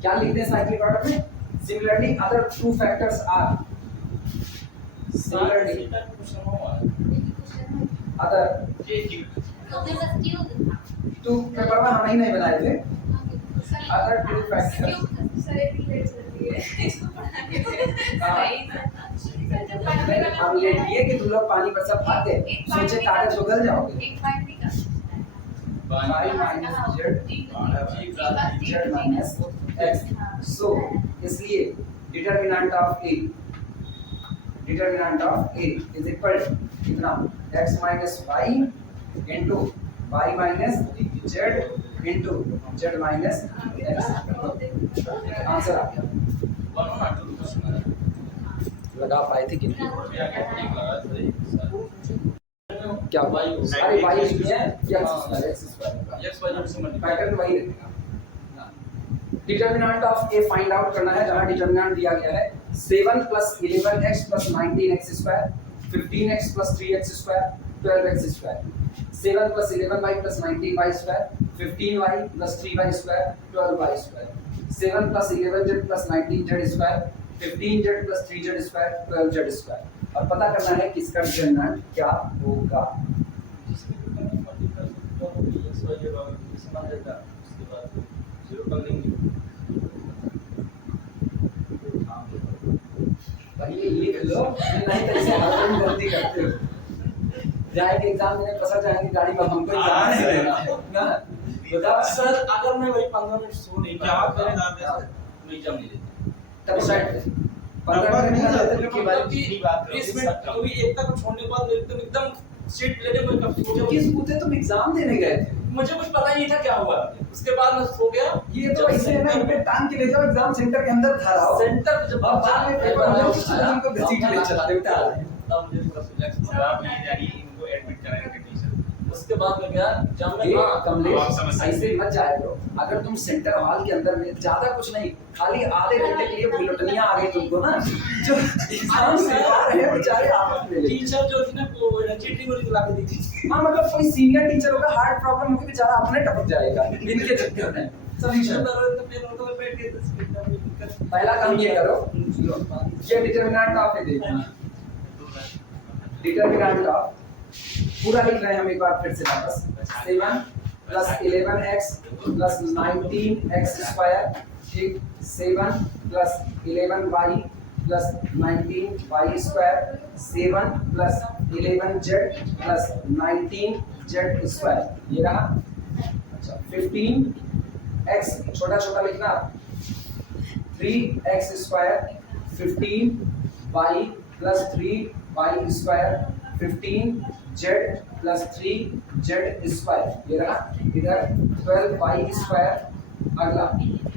क्या लिखते हैं साइक्लिक ऑर्डर में similarly other two factors are similarly other two paper में हम ही नहीं बनाए थे अदर टू फैक्टर्स हम ये लिए कि तुम लोग पानी पर सब खाते सोचे कागज को गल जाओगे y minus z minus x so इसलिए determinant of a is equal to कितना x minus y into y minus z into z minus x answer आ गया। लगा पाए थे कि नहीं क्या y अरे y इसमें है या x y से मल्टीप्लाई पैटर्न वही रहेगा। Determinant of a find out करना है जहां डिटरमिनेंट दिया गया है 7 + 11x + 19x square 15x + 3x square 12x square 7 + 11y + 19y square 15y + 3y square 12y square 7 + 11z + 19z square 15z + 3z square 12z square और पता करना है कि इसका डिटरमिनेंट क्या होगा। भाई ये लिख लो नहीं तो इसे हर दिन गलती करते हो जाएंगे एग्जाम में फंसा जाएंगे गाड़ी में हमको एग्जाम नहीं देना ना बताओ सर अगर मैं वही 15 मिनट सो नहीं क्या करें ना मैं एग्जाम नहीं देता तब साइड पे 15 मिनट नहीं जाते क्योंकि बाद कि 20 मिनट कभी एक तक छोड़ने के बाद एकदम सीट लेने में कब सो क्योंकि इसको तुम एग्जाम देने गए थे मुझे कुछ पता ही नहीं था क्या हुआ उसके बाद मैं सो गया। ये तो ऐसे है ना इनपे टांग के ले जाओ एग्जाम सेंटर के अंदर धराओ सेंटर जब और बाद में पेपर हो जाए तो तुमको घसीट ले चलते उठा तब मुझे थोड़ा रिलैक्स तो आप नहीं जानिए इनको एडमिट कराएंगे टीचर उसके बाद में गया जब मैं ये हाँ कमलेश ऐसे मत जाया करो। अगर तुम सेंटर हॉल के अंदर में ज्यादा कुछ नहीं खाली आधे घंटे के लिए बुलेटिनियां आ गई तुमको ना जो एग्जाम से बाहर है बेचारे आपस में ले टीचर जो थी ना वो चीटिंग वाली दिला के दी थी। हाँ मतलब कोई सीनियर टीचर होगा हार्ट प्रॉब्लम होगी बेचारा अपने टपक जाएगा इनके चक्कर में सॉल्यूशन पहला काम ये करो ये डिटरमिनेंट ऑफ ए देखना डिटरमिनेंट ऑफ पूरा लिख रहे हैं हम एक बार फिर से वापस 7 + 11x + 19x स्क्वायर ठीक 7 + 11y + 19y square 7 + 11z + 19z square ये रहा। अच्छा 15x छोटा छोटा लिखना 3x square 15y + 3y square 15z + 3z square ये रहा। इधर 12y स्क्वायर अगला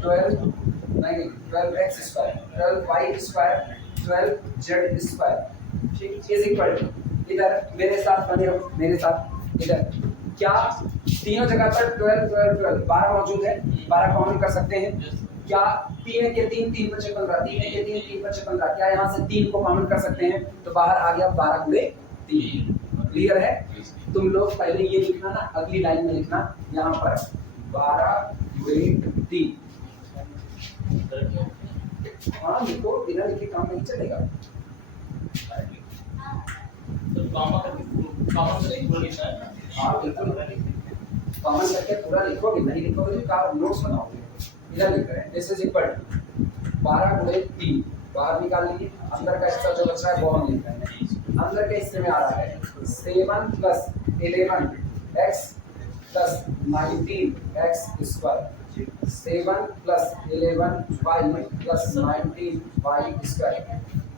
12x square 12y square 12z square ठीक इज इक्वल टू इधर मेरे साथ बने रहो मेरे साथ इधर क्या तीनों जगह पर 12 12 12 12 मौजूद है 12 कॉमन कर सकते हैं क्या 3 के 3 3 × 15 3 के 3 3 × 15 क्या यहाँ से 3 को कॉमन कर सकते हैं तो बाहर आ गया 12 × 3 क्लियर है। तुम लोग पहले ये लिखना ना अगली लाइन में लिखना यहाँ पर 12 × 3 हाँ लिखो बिना लिखे काम नहीं चलेगा तो गामा का इक्वल लिखना है। हाँ बिल्कुल, कॉमन करके पूरा लिखोगे, नहीं लिखोगे तो क्या नोट्स बनाओगे। इधर लिख रहे हैं दिस इज इक्वल टू 12 गुणे 3, बाहर निकाल लीजिए, अंदर का हिस्सा जो बच रहा है वो हम लिख रहे हैं। अंदर के हिस्से में आ रहा है 7 plus 11 x plus 19 x square, 7 plus 11 y plus 19 y square.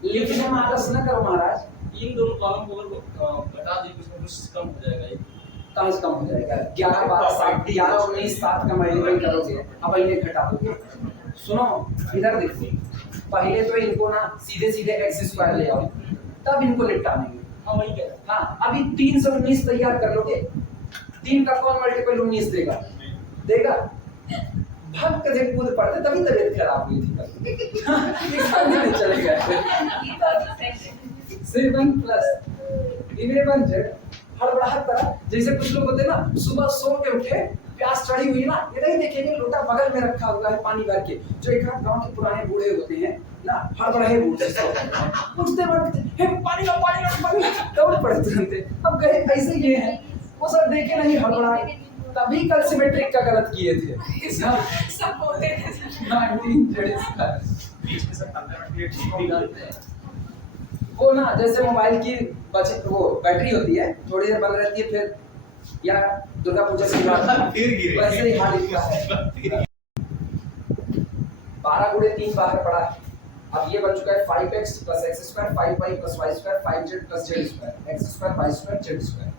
लिखने में आलस न करो महाराज, इन दोनों कॉलम को अगर घटा दें कुछ ना कुछ कम हो जाएगा ये। कहाँ से कम हो जाएगा? 11 12 7 11 19 7 का मल्टीप्लाई करोगे, अब इन्हें घटा दोगे। सुनो इधर देखो, पहले तो इनको ना सीधे सीधे x स्क्वायर ले आओ, तब इनको निपटाएंगे। हाँ वही कह रहा हूँ। हाँ अभी 3 से 19 तैयार कर लोगे, 3 का कौन मल्टीपल 19 देगा? देगा? भाग के देख कूद पड़ते तभी तबीयत खराब हुई थी कल। एग्जाम में चले गए 7 प्लस 11 z हड़बड़ाहट करा, जैसे कुछ लोग होते हैं ना सुबह सो के उठे, प्यास चढ़ी हुई ना, ये नहीं देखेंगे लोटा बगल में रखा हुआ है पानी भर के, जो एक गांव के पुराने बूढ़े होते हैं ना, हड़बड़ाए उठते उठते वक्त हे पानी लो पानी लो पानी लो, दौड़ पड़े तुरंत। अब गए ऐसे ये है, वो सब देखे नहीं हड़बड़ाए, तभी कल सिमेट्रिक का गलत किए थे। सब बोलते थे 19 z स्क्वायर बीच में सब फंडामेंटली ठीक डालते हैं। वो ना जैसे मोबाइल की वो बैटरी होती है, थोड़ी देर बंद रहती है, फिर या दुर्गा पूजा के बाद फिर गिरे। वैसे ही हाल लिखा है। 12 गुणे 3 बाहर पड़ा है, अब ये बन चुका है 5x plus x square, 5y plus y square, 5z plus z square, x square y square z square,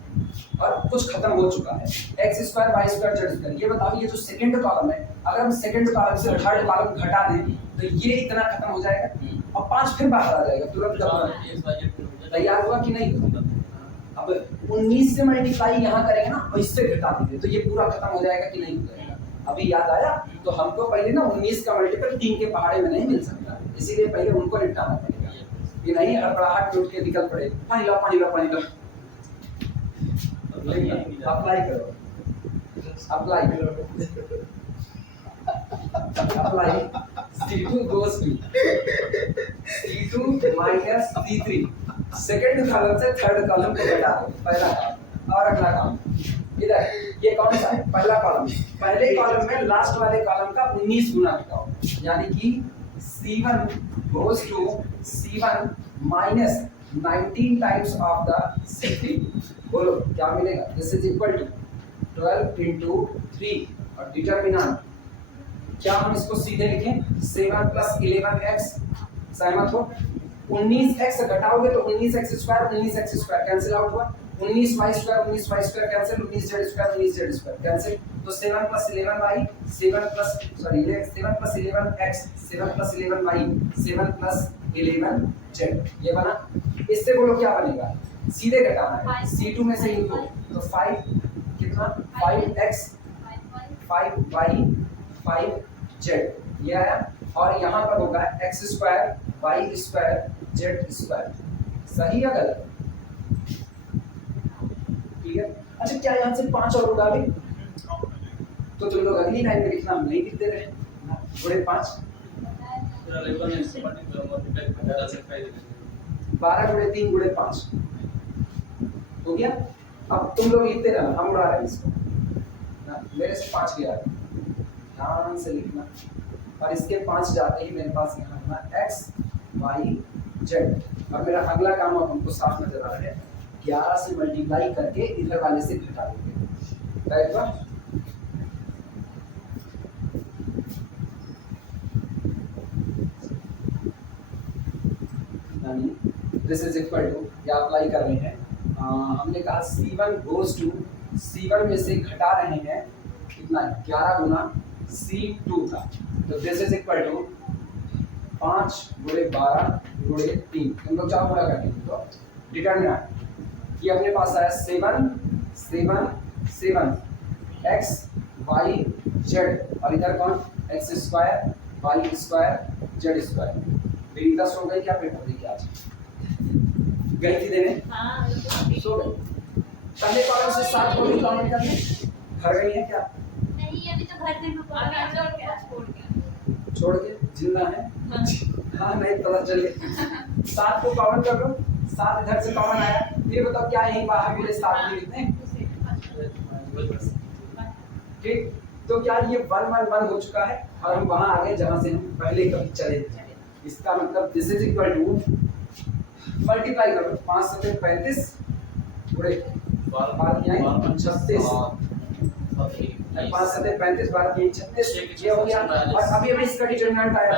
और कुछ खत्म हो चुका है x square y square z square. ये बताओ ये जो सेकंड कॉलम है, अगर हम सेकंड कॉलम से थर्ड कॉलम घटा दें तो ये इतना खत्म हो जाएगा और 5 फिर बाहर आ जाएगा तुरंत खत्म। तैयार हुआ कि नहीं हुआ? अब 19 से मल्टीप्लाई यहाँ करेंगे ना और इससे घटा देंगे तो ये पूरा खत्म हो जाएगा कि नहीं हो जाएगा? अभी याद आया? तो हमको पहले ना 19 का मल्टीपल 3 के पहाड़े में नहीं मिल सकता, इसीलिए पहले उनको निपटाना पड़ेगा। ये नहीं हड़बड़ाहट टूट के निकल पड़े पानी लो पानी लो पानी लो। अप्लाई करो, अप्लाई करो, apply. C2 goes to C2 minus C3, second column से थर्ड कॉलम को घटा दो, पहला काम। और अगला काम इधर, ये कौन सा है? पहला कॉलम, पहले कॉलम में लास्ट वाले कॉलम का 19 गुना घटाओ, यानी कि C1 goes to C1 minus 19 times of the C3। बोलो क्या मिलेगा? This is equal to 12 into 3 और डिटरमिनेंट क्या हम इसको सीधे लिखें? 7 प्लस 11x, सहमत हो? 19x घटाओगे तो 19x square 19x square cancel out हुआ, 19y square cancel, 19z square cancel, तो 7 plus 11y 7 plus 11x 7 plus 11y 7 plus 11z, ये बना। इससे बोलो क्या बनेगा? सीधे घटाना है, C2 में से इनको, तो 5 कितना? 5x 5y 5z, ये आया। और यहाँ पर होगा x square y square z square, सही या गलत? ठीक है। अच्छा क्या यहाँ से 5 और उड़ा भी? तो तुम लोग अगली लाइन में लिखना, हम नहीं लिखते रहे, थोड़े 5 12 गुणे 3 गुणे 5 हो गया। अब तुम लोग लिखते रहना, हम उड़ा रहे हैं इसको ना, मेरे से 5 गया, ध्यान से लिखना। और इसके 5 जाते ही मेरे पास यहाँ होना x y z, और मेरा अगला काम अब हमको साफ नजर आ रहा है, 11 से मल्टीप्लाई करके इधर वाले से घटा देंगे, राइट बा? दिस इज इक्वल टू, या अप्लाई कर रहे हैं, हमने कहा C1 गोज टू, C1 में से घटा रहे हैं कितना? 11 गुना C2 का, तो दिस इज इक्वल टू 5 गुणे 12 गुणे 3, तुम लोग चाहो पूरा कर दीजिए। तो डिटरमिनेंट ये अपने पास आया 7 7 7 x y z, और इधर कौन? x square y square z square. मेरी 10 हो गई क्या पेपर देखिए आज? गई थी देने? हाँ सो गई। पहले कॉलम से 7 को भी काउंट कर ले, घर गई है क्या? नहीं अभी तो घर में छोड़ के जिंदा है? हाँ नहीं पता चले। 7 को काउंट कर लो, 7 इधर से कॉमन आया, ये बताओ क्या यही बाहर वाले 7 भी लिखते हैं? ठीक, तो क्या ये 1 1 1 हो चुका है और हम वहां आ गए जहां से हम पहले कभी चले थे। इसका मतलब this is equal to multiply करो 5 से 35 पूरे 12 यहाँ 36 5 से 35 12 यहाँ 36 ये हो गया। और अभी अभी इसका डिटरमिनेंट आया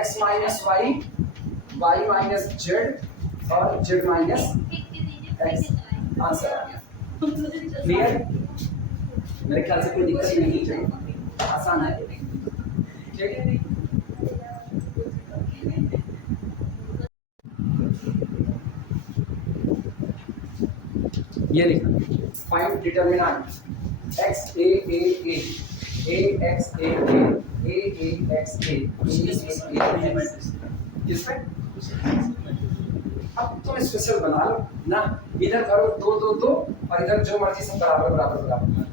x minus y y minus z और z माइनस x आंसर आ गया। क्लियर? मेरे ख्याल से कोई दिक्कत ही नहीं है, आसान है। ठीक है, ये लिखा find determinant x a a a a x a a x a किसमें? अब तुम स्पेशल बना लो ना, इधर करो 2 2 2 और इधर जो मर्जी सब बराबर बराबर बराबर।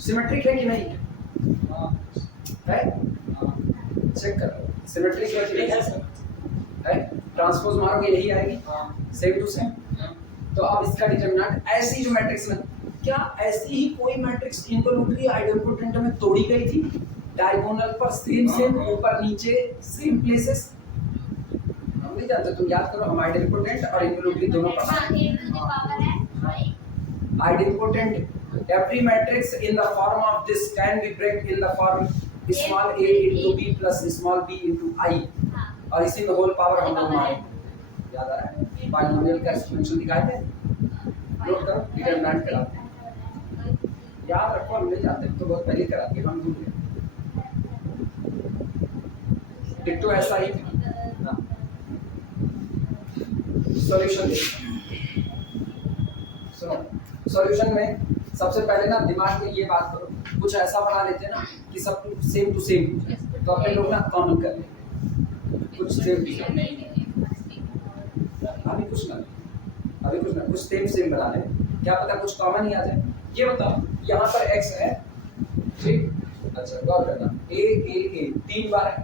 सिमेट्रिक है कि नहीं है? चेक करो सिमेट्रिक है कि नहीं है? ट्रांसपोज मारोगे यही आएगी सेम टू सेम। तो अब इसका डिटरमिनेंट ऐसी जो मैट्रिक्स में, क्या ऐसी ही कोई मैट्रिक्स इनवॉल्यूटरी आइडेंटिपोटेंट में तोड़ी गई थी डायगोनल पर सेम सेम ऊपर नीचे सेम प्लेसेस? हम नहीं जानते, तुम याद करो हम आइडेंटिपोटेंट और इनवॉल्यूटरी दोनों पढ़ा। आइडेंटिपोटेंट every matrix in the form of this can be break in the form small a into b plus small b into I और इसी में होल पावर हम लोग माने। याद आ रहा है? बाइनोमियल का एक्सपेंशन दिखाए थे, नोट करो डिटरमिनेंट करा, याद रखो हम नहीं जानते तो बहुत पहले करा दिया हम भूल गए। डिट्टो ऐसा ही था। सॉल्यूशन सुनो, सॉल्यूशन में सबसे पहले ना दिमाग में ये बात करो, कुछ ऐसा बना लेते हैं ना कि सब कुछ सेम टू सेम, तो अपने लोग ना कॉमन कर लेते कुछ सेम टू सेम। अभी कुछ ना कुछ सेम सेम बना ले, क्या पता कुछ कॉमन ही आ जाए। ये बताओ यहाँ पर x है, ठीक, अच्छा गौर करना a 3 बार है।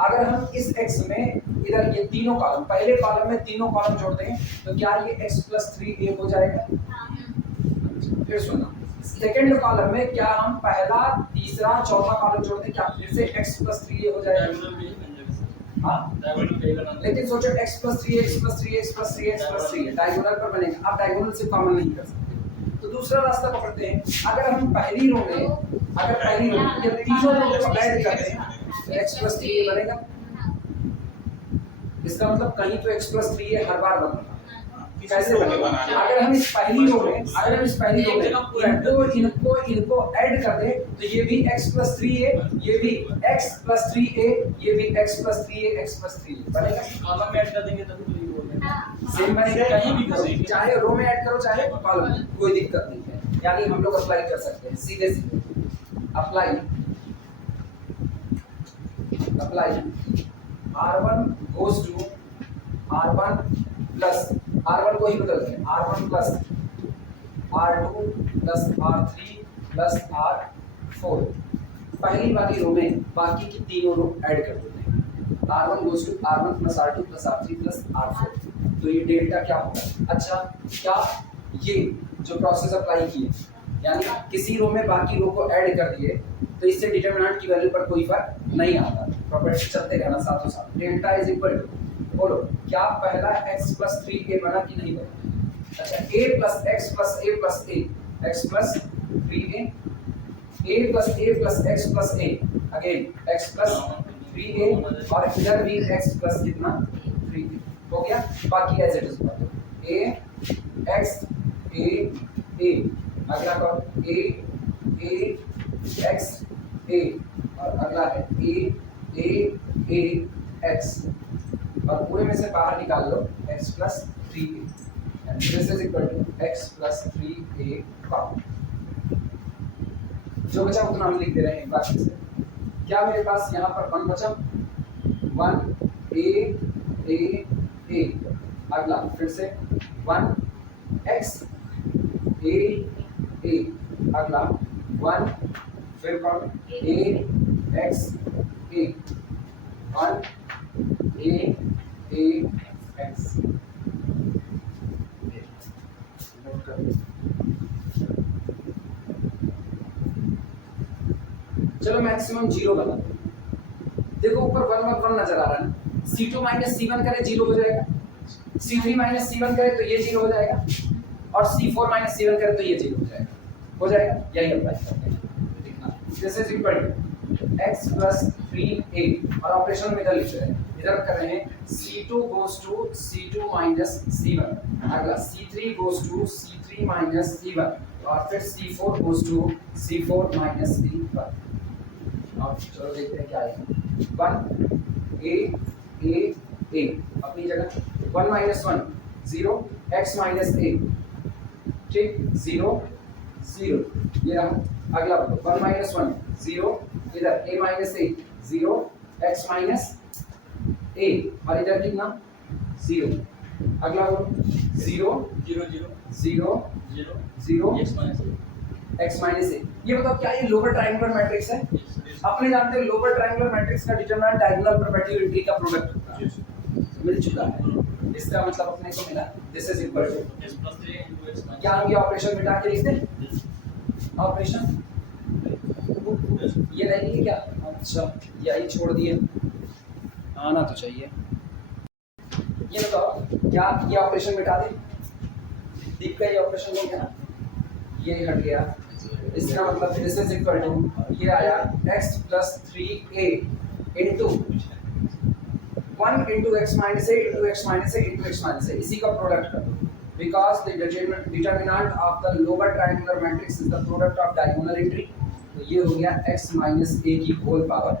अगर हम इस x में इधर ये तीनों कॉलम, पहले कॉलम में तीनों कॉलम जोड़ दें तो क्या ये x + 3a हो जाएगा? फिर सुनना, सेकंड कॉलम में क्या हम पहला तीसरा चौथा कॉलम जोड़ दें, क्या फिर से x + 3a हो जाएगा? हाँ, लेकिन सोचो x + 3 x + 3 x + 3 x + 3 diagonal पर बनेगा। आप डायगोनल से कॉमन नहीं कर सकते, तो दूसरा रास्ता पकड़ते हैं। अगर हम पहली रो में ये तीनों रो को ऐड करते हैं तो x + 3a बनेगा। इसका मतलब कहीं तो x + 3a हर बार बनेगा। कैसे बनेगा? अगर हम इस पहली रो में इनको ऐड कर दें तो ये भी x + 3a, ये भी x + 3a, ये भी x + 3a x + 3a बनेगा। कॉलम में ऐड कर देंगे तभी तो ये होगा। सेम बनेगा, कहीं भी करो, चाहे रो में ऐड करो चाहे कॉलम में, कोई दिक्कत नहीं है। यानी हम लोग अप्लाई कर सकते हैं सीधे apply r1 goes to r1 plus r1 को ही बदल दें, r1 + r2 + r3 + r4। पहली वाली रो में बाकी की तीनों रो ऐड कर देते हैं। r1 goes to r1 + r2 + r3 + r4। तो ये डेल्टा क्या होगा? अच्छा, क्या ये जो प्रोसेस अप्लाई की है, यानी किसी रो में बाकी रो को ऐड कर दिए तो इससे डिटरमिनेंट की वैल्यू पर कोई फर्क नहीं आता, प्रॉपर्टी चलते रहना साथों साथ। डेल्टा इज इक्वल टू, बोलो क्या पहला x + 3a बना कि नहीं बना? अच्छा, a + x + a + a x + 3a, a + a + x + a, again x + 3a और इधर भी x + कितना 3a हो गया। बाकी as it is a x a अगला कौन a x a और अगला है a x और पूरे में से बाहर निकाल लो x + 3a and this is equal to x + 3a common. जो बचा उतना हम लिख दे रहे हैं एक बार से। क्या मेरे पास यहाँ पर 1 बचा, 1 a अगला फिर से 1 x a अगला 1 फिर कौन a x a 1 a A x note कर। चलो मैक्सिमम 0 बना दो। देखो ऊपर 1 1 1 नजर आ रहा है ना, C2 माइनस C1 करे 0 हो जाएगा, C3 माइनस C1 करे तो ये 0 हो जाएगा, और C4 माइनस C1 करे तो ये 0 हो जाएगा। हो जाएगा, यही अप्लाई करते हैं। देखना this is equal to x plus 3a और ऑपरेशन में इधर लिख रहे हैं, इधर कर रहे हैं C2 goes to C2 minus C1, अगला C3 goes to C3 minus C1 और फिर C4 goes to C4 minus C1। अब चलो देखते हैं क्या आएगा। 1 a अपनी जगह, 1 माइनस 1 0, x माइनस a, ठीक 0 0, ये रहा। अगला 1 माइनस 1 0, इधर a minus a 0, x minus a और इधर कितना 0। अगला 0 0 0 0 0 0 x minus x minus a। ये बताओ क्या ये लोअर ट्रायंगुलर मैट्रिक्स है? अपने जानते हैं लोअर ट्रायंगुलर मैट्रिक्स का डिटरमिनेंट डायगोनल परपेंडिकुलरिटी का प्रोडक्ट होता है, मिल चुका है। इसका मतलब अपने को मिला this is equal to x plus 3 into x minus क्या हम ये ऑपरेशन मिटा के लिख दें? ऑपरेशन ये रहेंगे क्या? अच्छा यही छोड़ दिए, आना तो चाहिए। ये बताओ क्या ये ऑपरेशन मिटा दें? दीप का ये ऑपरेशन हो गया ना, ये हट गया। इसका मतलब दिस इज इक्वल टू ये आया x plus 3a into 1 into x minus a into x minus a into x minus a, इसी का प्रोडक्ट कर दो because the determinant of the lower triangular matrix is the product of diagonal entry. तो ये हो गया x minus a की whole power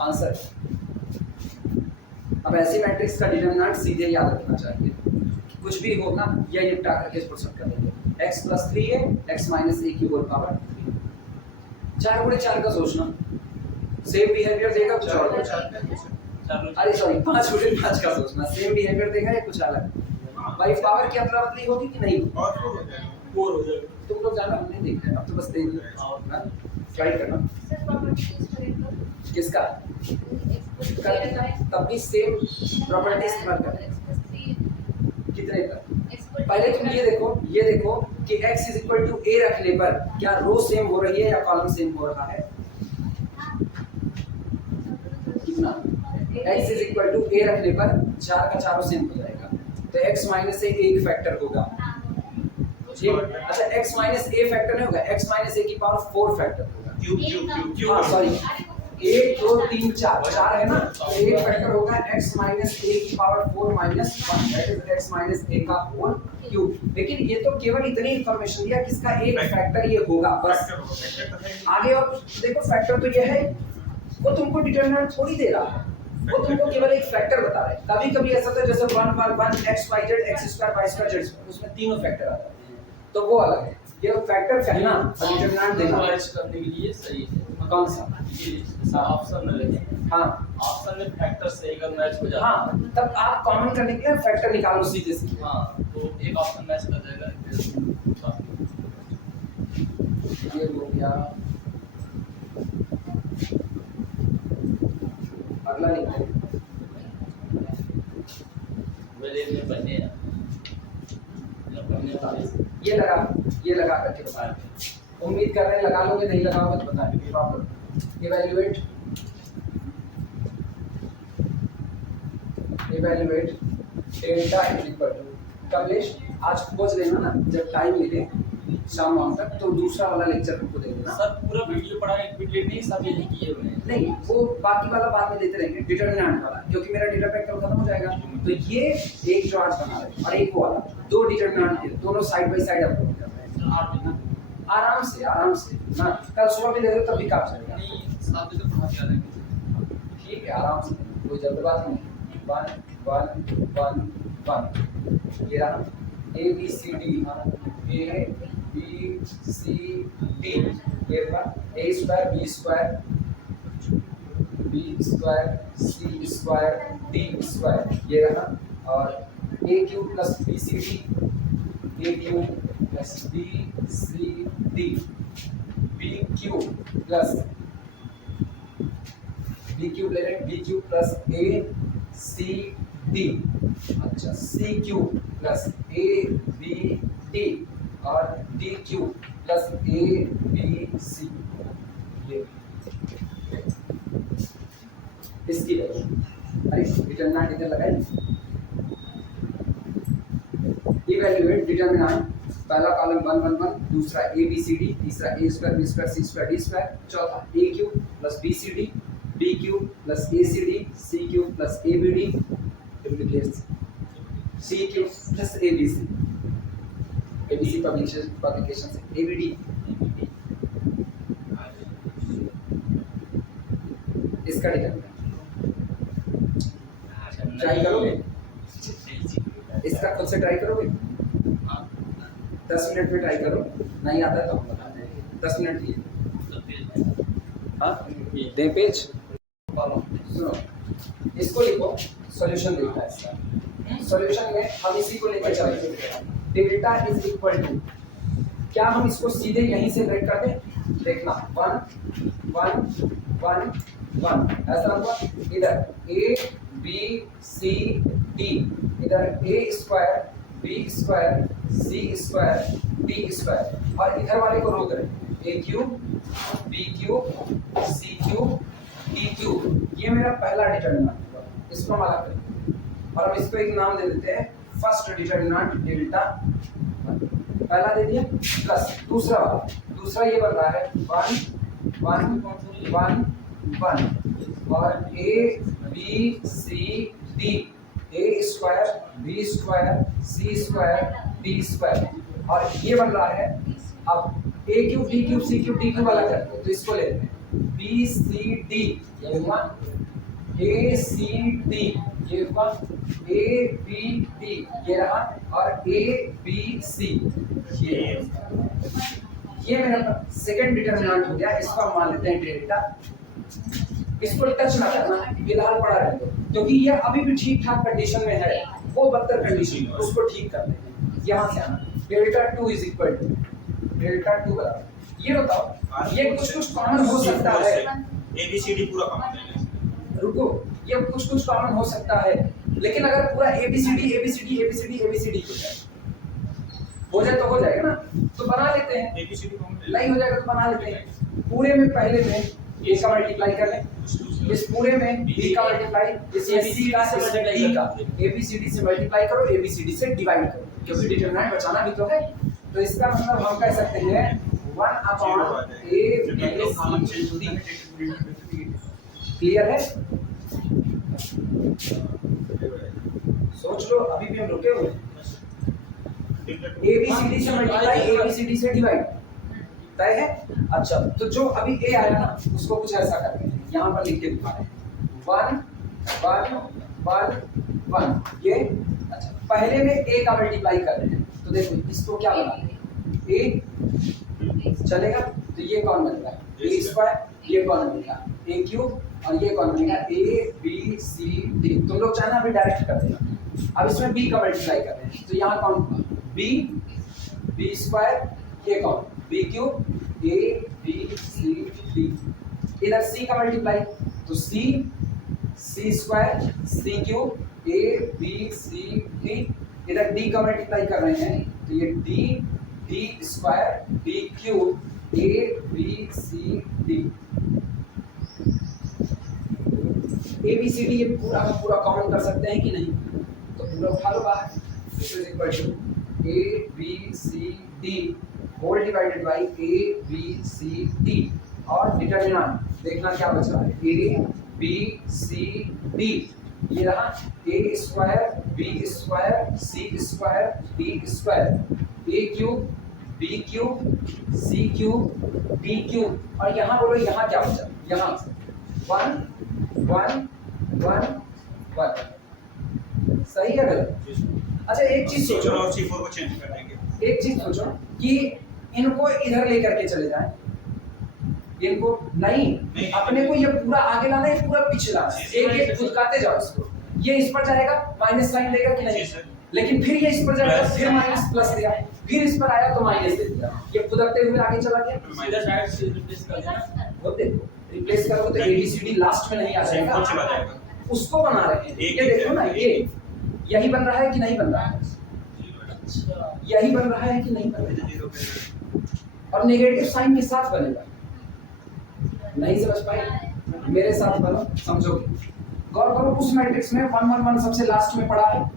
answer. अब ऐसी मैट्रिक्स का डिटरमिनेंट सीधे याद रखना चाहिए, कुछ भी हो ना ये निपटा करके प्रोसेस कर लेंगे। x plus 3a x minus a की होल पावर 4 गुणे 4 का सोचना, सेम बिहेवियर देगा कुछ और देगा। अरे सॉरी 5 गुणे 5 का सोचना, सेम बिहेवियर देगा या कुछ अलग। भाई पावर की अदला बदली होगी कि नहीं? और 4 हो जाएगा। 4 हो जाएगा। तुम लोग जाना, हमने देखा है, अब तो बस देख लो और ना ट्राई करना। सर प्रॉपर्टी यूज करें तो किसका एक्स तब भी सेम प्रॉपर्टी इस्तेमाल कर, कितने का? पहले तुम ये देखो कि x is equal to a रखने पर क्या रो सेम हो रही है या कॉलम सेम हो रहा है? कितना? x is equal to a रखने पर 4 का 4 सेम हो जाएगा, तो x माइनस a एक फैक्टर होगा, ठीक। अच्छा x माइनस a फैक्टर नहीं होगा, x माइनस a की पावर 4 फैक्टर होगा। क्यूब हाँ सॉरी 1 2 3 4 4 है ना, तो एक फैक्टर होगा x माइनस a की power 4 minus 1 that is x minus a का होल क्यूब। लेकिन ये तो केवल इतनी इंफॉर्मेशन दिया किसका एक फैक्टर ये होगा बस। आगे और देखो फैक्टर तो ये है, वो तुमको डिटरमिनेंट थोड़ी दे रहा है, वो तुमको केवल एक फैक्टर बता रहा है। कभी कभी ऐसा होता है जैसे 1 1 1 x y z x square y square z square, उसमें तीनों फैक्टर आ जाते हैं, तो वो अलग है। ये फैक्टर कहना और डिटरमिनेंट देना मैच करने के लिए सही है। कौन सा? ये ऑप्शन में लेंगे। हाँ ऑप्शन में फैक्टर सही का मैच हो जाता है। हाँ, तब आप कॉमन करने के लिए फैक्टर निकालो सीधे सीधे। हाँ, तो एक ऑप्शन मैच कर जाएगा। ये हो गया, अगला निकालो। मेरे में बने हैं। ये लगा करके बता, उम्मीद कर रहे हैं लगा लोगे, नहीं लगाओगे तो बता देंगे problem. Evaluate delta is equal to, Kamlesh आज खोज लेना ना, जब टाइम मिले शाम वाम तक तो दूसरा वाला लेक्चर हमको दे देना। सर पूरा वीडियो पढ़ा एक वीडियो नहीं, सब यही किए हुए हैं। नहीं वो बाकी वाला बाद में लेते रहेंगे, डिटरमिनेंट वाला, क्योंकि मेरा डेटा पैक कल खत्म हो जाएगा। तो ये एक जो आज बना रहे और एक वो वाला, दो डिटरमिनेंट दोनों साइड बाय साइड अपलोड कर रहे हैं। आराम से ना, कल सुबह भी दे दो तब भी काम चलेगा। नहीं, साथ में तो पढ़ा दिया रहेंगे। ठीक है, आराम से, कोई जल्दबाजी नहीं। 1 1 1 1 ये रहा A B C D, A B C D, ये रहा A square B square C square D square, ये रहा, और A cube plus B C D, A cube plus B C D, B cube plus B cube ले रहे हैं, B cube plus A C D, अच्छा C cube plus A B D और D cube plus A B C, ये इसकी value. अरे determinant इधर लगाइए, इवैल्यूएट डिटरमिनेंट, पहला कॉलम 1 1 1, दूसरा ए बी सी डी, तीसरा A square B square C square D square, चौथा A cube plus B C D, B cube plus A C D, C cube plus A B D, C cube plus A B C, A B C publication से A B D, इसका determinant try करोगे, इसका खुद से try करोगे, 10 minute में try करो, नहीं आता है तो हम बताते हैं, 10 मिनट दिए, हाँ दे पेज, सुनो इसको लिखो, सॉल्यूशन देखना है इसका, सॉल्यूशन में हम इसी को लेकर चलेंगे, डेल्टा इज इक्वल टू, क्या हम इसको सीधे यहीं से ब्रेक कर दें, देखना 1 1 1 1 ऐसा हुआ, इधर ए बी सी डी, इधर ए square B square C square D square, और इधर वाले को रोक रहे ए cube B cube C cube D cube, ये मेरा पहला डिटरमिनेंट हुआ, इसको हम अलग करेंगे और हम इसको एक नाम दे देते हैं फर्स्ट डिटरमिनेंट डेल्टा, पहला दे दिया, प्लस दूसरा ये बन रहा है 1 1 1 1 और A B C D, A square B square C square D square, और ये बन रहा है, अब A cube B cube C cube D cube अलग करते हैं, तो इसको लेते हैं बी सी डी, ये हुआ ए सी डी, ये हुआ ए बी डी, ये रहा, और ए बी सी, ये मेरा सेकंड डिटरमिनेंट हो गया, इसको हम मान लेते हैं डेल्टा, इसको टच ना करना, फिलहाल पड़ा रहने दो, क्योंकि ये अभी भी ठीक ठाक कंडीशन में है, वो बदतर कंडीशन है, उसको ठीक कर लेते हैं, यहाँ से आना, delta 2 is equal to delta 2 बराबर, ये बताओ ये कुछ कॉमन हो सकता है, ए बी सी डी पूरा कॉमन है, रुको ये कुछ कॉमन हो सकता है, लेकिन अगर पूरा A B C D A B C D A B C D A B C D हो जाए तो हो जाएगा ना, तो बना लेते हैं, A B C D common नहीं हो जाएगा तो बना लेते हैं, पूरे में पहले में ए का मल्टीप्लाई कर लें, इस पूरे में बी का मल्टीप्लाई, इस सी का इस डी का, ए बी सी डी से मल्टीप्लाई करो, ए बी सी डी से डिवाइड करो, क्योंकि डिटरमिनेंट बचाना भी तो है, तो इसका मतलब हम कह सकते हैं 1 A B C D, clear है, सोच लो, अभी भी हम रुके हुए हैं, ए बी सी डी से multiply A B C D से डिवाइड तय है, अच्छा तो जो अभी ए आया ना उसको कुछ ऐसा करते हैं, यहाँ पर लिख के दिखा रहे हैं 1 1 1 1, ये अच्छा पहले में ए का मल्टीप्लाई कर रहे हैं, तो देखो इसको क्या बना ए चलेगा, तो ये कौन बनेगा ए स्क्वायर, ये कौन बनेगा ए क्यूब, और ये कौन बनेगा ए बी सी डी, तुम लोग चाहे ना अभी डायरेक्ट कर देना, अब इसमें बी का मल्टीप्लाई कर रहे हैं, तो यहाँ कौन बी बी स्क्वायर, ये कौन B cube A B C D, इधर सी का मल्टीप्लाई, तो C C square C cube A B C D, इधर डी का मल्टीप्लाई कर रहे हैं, तो ये D D square D cube A B C D, A B C D ये पूरा का पूरा कॉमन कर सकते हैं कि नहीं, तो पूरा उठा लो बाहर, this is equal to A B C D whole divided by A B C D, और डिटरमिनेंट देखना क्या बच रहा है ए बी सी डी, ये रहा ए square B square C square D square, A cube B cube C cube D cube, और यहाँ बोलो यहाँ क्या बचा, यहाँ 1 1 1 1, सही है गलत, अच्छा एक चीज सोचो, और C4 को चेंज कर देंगे, एक चीज सोचो कि इनको इधर लेकर के चले जाएं, इनको नहीं अपने को ये पूरा आगे लाना है, पूरा पीछे लाना है, एक एक फुदकाते जाओ इसको, ये इस पर जाएगा माइनस साइन लेगा कि नहीं, लेकिन फिर ये इस पर जाएगा, फिर माइनस प्लस दिया, फिर इस पर आया तो माइनस दे दिया, ये फुदकते हुए आगे चला गया, सीधा साइड से रिप्लेस कर देना, वो देखो रिप्लेस करोगे तो ABCD लास्ट में नहीं आ सिंपल चला जाएगा, जाएगा। उसको बना रहे हैं। एक ये देखो ना, ये यही बन रहा है कि नहीं बन रहा है, अच्छा यही बन रहा है कि नहीं बन रहा है, जीरो पे और नेगेटिव साइन के साथ बनेगा। नहीं समझ पाए, मेरे साथ बनो, समझोगे। गौर करो, उस मैट्रिक्स में 1 1 1 सबसे लास्ट में पड़ा है,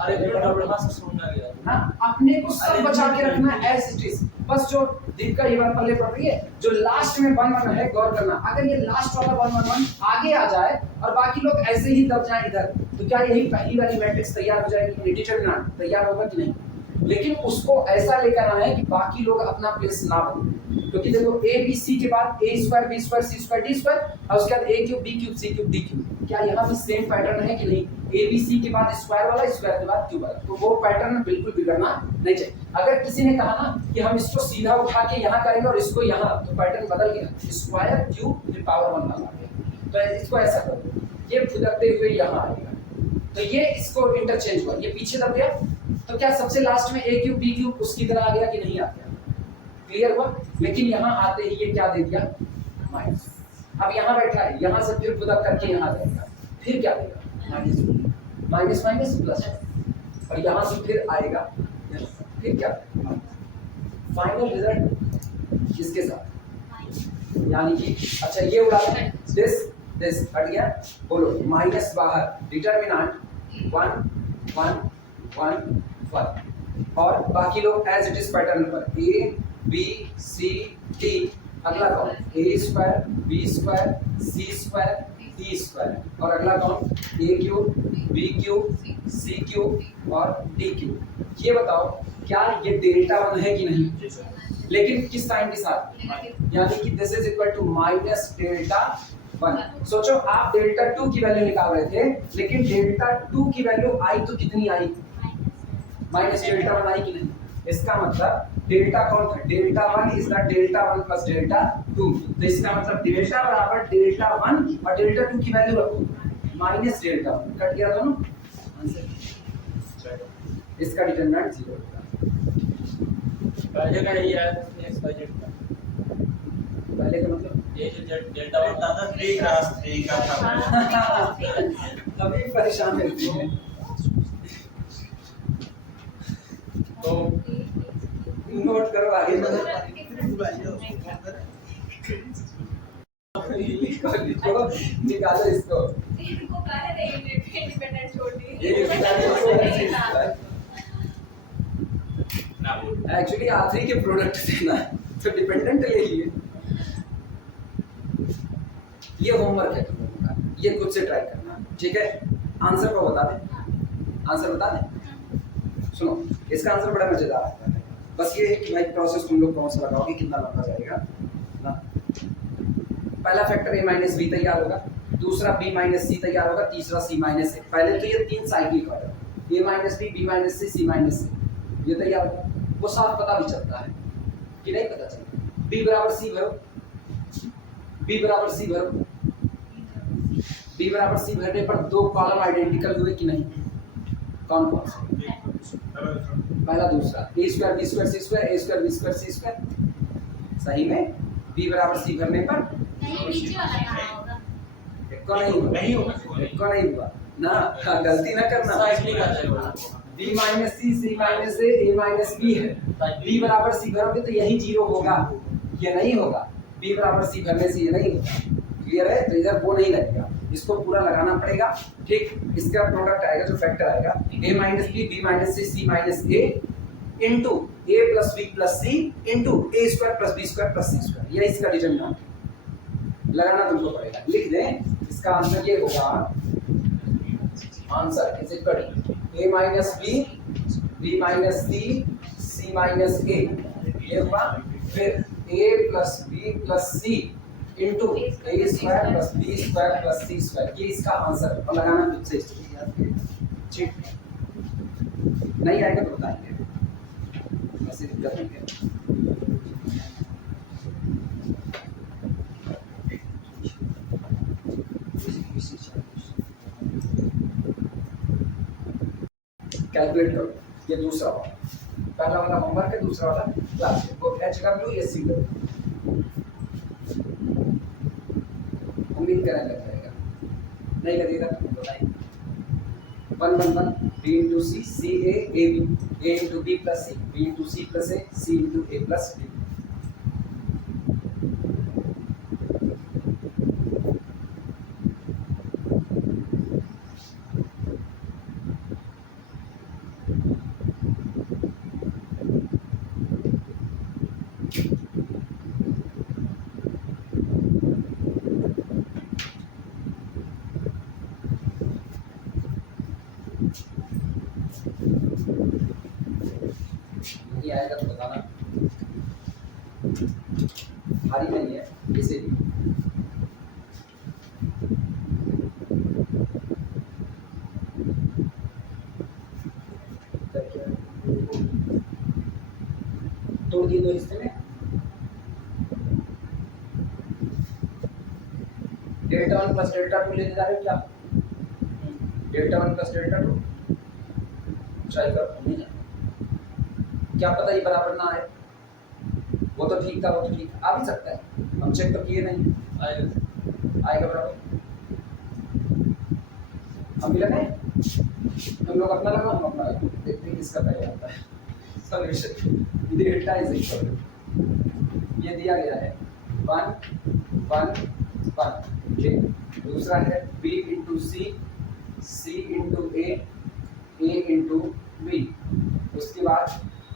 अरे बेटा से सुनना गया हाँ, अपने को सब बचा के रखना एज इट इज। बस जो दीप का ये बात पल्ले पड़ रही है, जो लास्ट में 1 1 है, गौर करना, अगर ये लास्ट वाला 1 1 1 आगे आ जाए और बाकी लोग ऐसे ही दब जाएं इधर, तो क्या यही पहली वाली मैट्रिक्स तैयार हो जाएगी, डिटरमिनेंट तैयार होगा कि नहीं? लेकिन उसको ऐसा लेकर आना है कि बाकी लोग अपना प्लेस ना बदलें, क्योंकि देखो ए बी सी के बाद a square b square c square d square और उसके बाद a cube b cube c cube d cube, क्या यहाँ भी सेम पैटर्न है कि नहीं? a b c के बाद स्क्वायर वाला, स्क्वायर के बाद क्यूब वाला, तो वो पैटर्न बिल्कुल बिगड़ना नहीं चाहिए। अगर किसी ने कहा ना कि हम इसको सीधा उठा के यहाँ करेंगे और इसको यहाँ, तो पैटर्न बदल गया, स्क्वायर क्यूब फिर पावर 1 बना गया। तो इसको ऐसा करो, ये फुदकते हुए यहाँ आएगा, तो ये इसको इंटरचेंज हुआ, ये पीछे दब गया, तो क्या सबसे लास्ट में a क्यूब b क्यूब उसकी तरह आ गया कि नहीं आ गया? क्लियर हुआ? लेकिन यहाँ आते ही ये क्या दे दिया, माइनस। अब यहाँ बैठा है, यहाँ से फिर फुदक करके यहाँ जाएगा, फिर क्या देगा, माइनस माइनस प्लस, और यहाँ से फिर आएगा, फिर क्या, फाइनल रिजल्ट किसके साथ, यानी कि अच्छा ये उड़ा दिस हट गया, बोलो माइनस बाहर, डिटरमिनेंट 1 1 1 1, और बाकी लोग एज इट इज पैटर्न पर a b c d, अगला कौन, a square b square c square d square, और अगला कौन, a cube b cube c cube और d क्यूब। ये बताओ क्या ये डेल्टा 1 है कि नहीं? लेकिन किस साइन के साथ, यानी कि this is equal to minus delta 1। सोचो आप डेल्टा 2 की वैल्यू निकाल रहे थे, लेकिन डेल्टा 2 की वैल्यू आई तो कितनी आई, माइनस डेल्टा 1 आई कि नहीं? इसका मतलब डेल्टा कौन था, delta 1 is the delta 1 plus delta 2, तो इसका मतलब डेल्टा बराबर डेल्टा 1 और डेल्टा 2 की वैल्यू रखो माइनस डेल्टा 1, कट गया दोनों आंसर, इसका डिटरमिनेंट 0 होगा। पहले का यही है x y z का, पहले का मतलब ये जो डेल्टा 1 दादा 3 क्रॉस 3 का था। अभी परेशान होती है, तो नोट करो आगे बढ़ो, लिखो निकालो इसको, इनको कहा है इंडिपेंडेंट छोड़ दी, ये एक्चुअली आप ही के प्रोडक्ट देना है, तो डिपेंडेंट ले लिए। ये होमवर्क है तुम लोगों का, ये खुद से ट्राई करना, ठीक है? आंसर को बता दें, आंसर बता दें। सुनो, इसका आंसर बड़ा मजेदार है, बस ये है कि भाई प्रोसेस तुम लोग कौन सा लगाओगे, कितना लंबा जाएगा ना। पहला फैक्टर a माइनस बी तैयार होगा, दूसरा b माइनस सी तैयार होगा, तीसरा c माइनस ए। पहले तो ये 3 साइकिल का है, a minus B, b minus C, c minus A, ये तैयार होगा। वो साफ पता भी चलता है कि नहीं पता चलता, b बराबर c भरो, b बराबर c भरो, b बराबर c भरने पर 2 कॉलम आइडेंटिकल हुए कि नहीं? कौन कौन से? पहला दूसरा, a square b square c square, a square b square c square. सही में b बराबर c भरने पर नहीं नीचे वाला कहां होगा, एक नहीं हुआ ना, हाँ, गलती ना करना। साइक्लिक आ जाएगा, b minus C, c minus A, a minus b है, b बराबर c भरोगे तो यही 0 होगा, ये नहीं होगा, b बराबर c भरने से ये नहीं होगा। क्लियर है? तो इधर वो नहीं लगेगा, इसको पूरा लगाना पड़ेगा, ठीक? इसका प्रोडक्ट आएगा, जो फैक्टर आएगा a minus b, b minus c, c minus a into a plus b plus c into a square plus b square plus c square, ये इसका डिटरमिनेंट लगाना तुमको पड़ेगा। लिख दें, इसका आंसर ये होगा, answer is equal to a minus b, b minus c, c minus a, ये हुआ, फिर a plus b plus c into a square plus b square plus c square, ये इसका आंसर, और लगाना खुद से, ठीक? नहीं आएगा तो बताएंगे, ऐसी दिक्कत नहीं है। कैलकुलेट करो, ये दूसरा वाला, पहला वाला होमवर्क है, दूसरा वाला क्लास है, वो h w ये c w, लिंक करने लग जाएगा, नहीं लगेगा तो बताइए। 1 1 1 b into c, c a a b, a into b plus c, b into c plus a, c into a plus b। नहीं आएगा तो बताना, भारी नहीं है इसे भी। तोड़ दिए दो हिस्से में, डेल्टा 1 प्लस डेल्टा 2 लेने जा रहे हो क्या? डेल्टा 1 प्लस डेल्टा 2 ट्राई करो, नहीं है क्या पता ये बराबर ना आए। वो तो ठीक था, वो तो ठीक आ भी सकता है, हम चेक तो किए नहीं, आएगा बराबर। हम भी लगाए, तुम लोग अपना लगाओ, हम अपना लगाओ, देखते हैं किसका पहले आता है। Solution delta is equal to, ये दिया गया है 1 1 1, ठीक। दूसरा है b into C, c into a, a into b। उसके बाद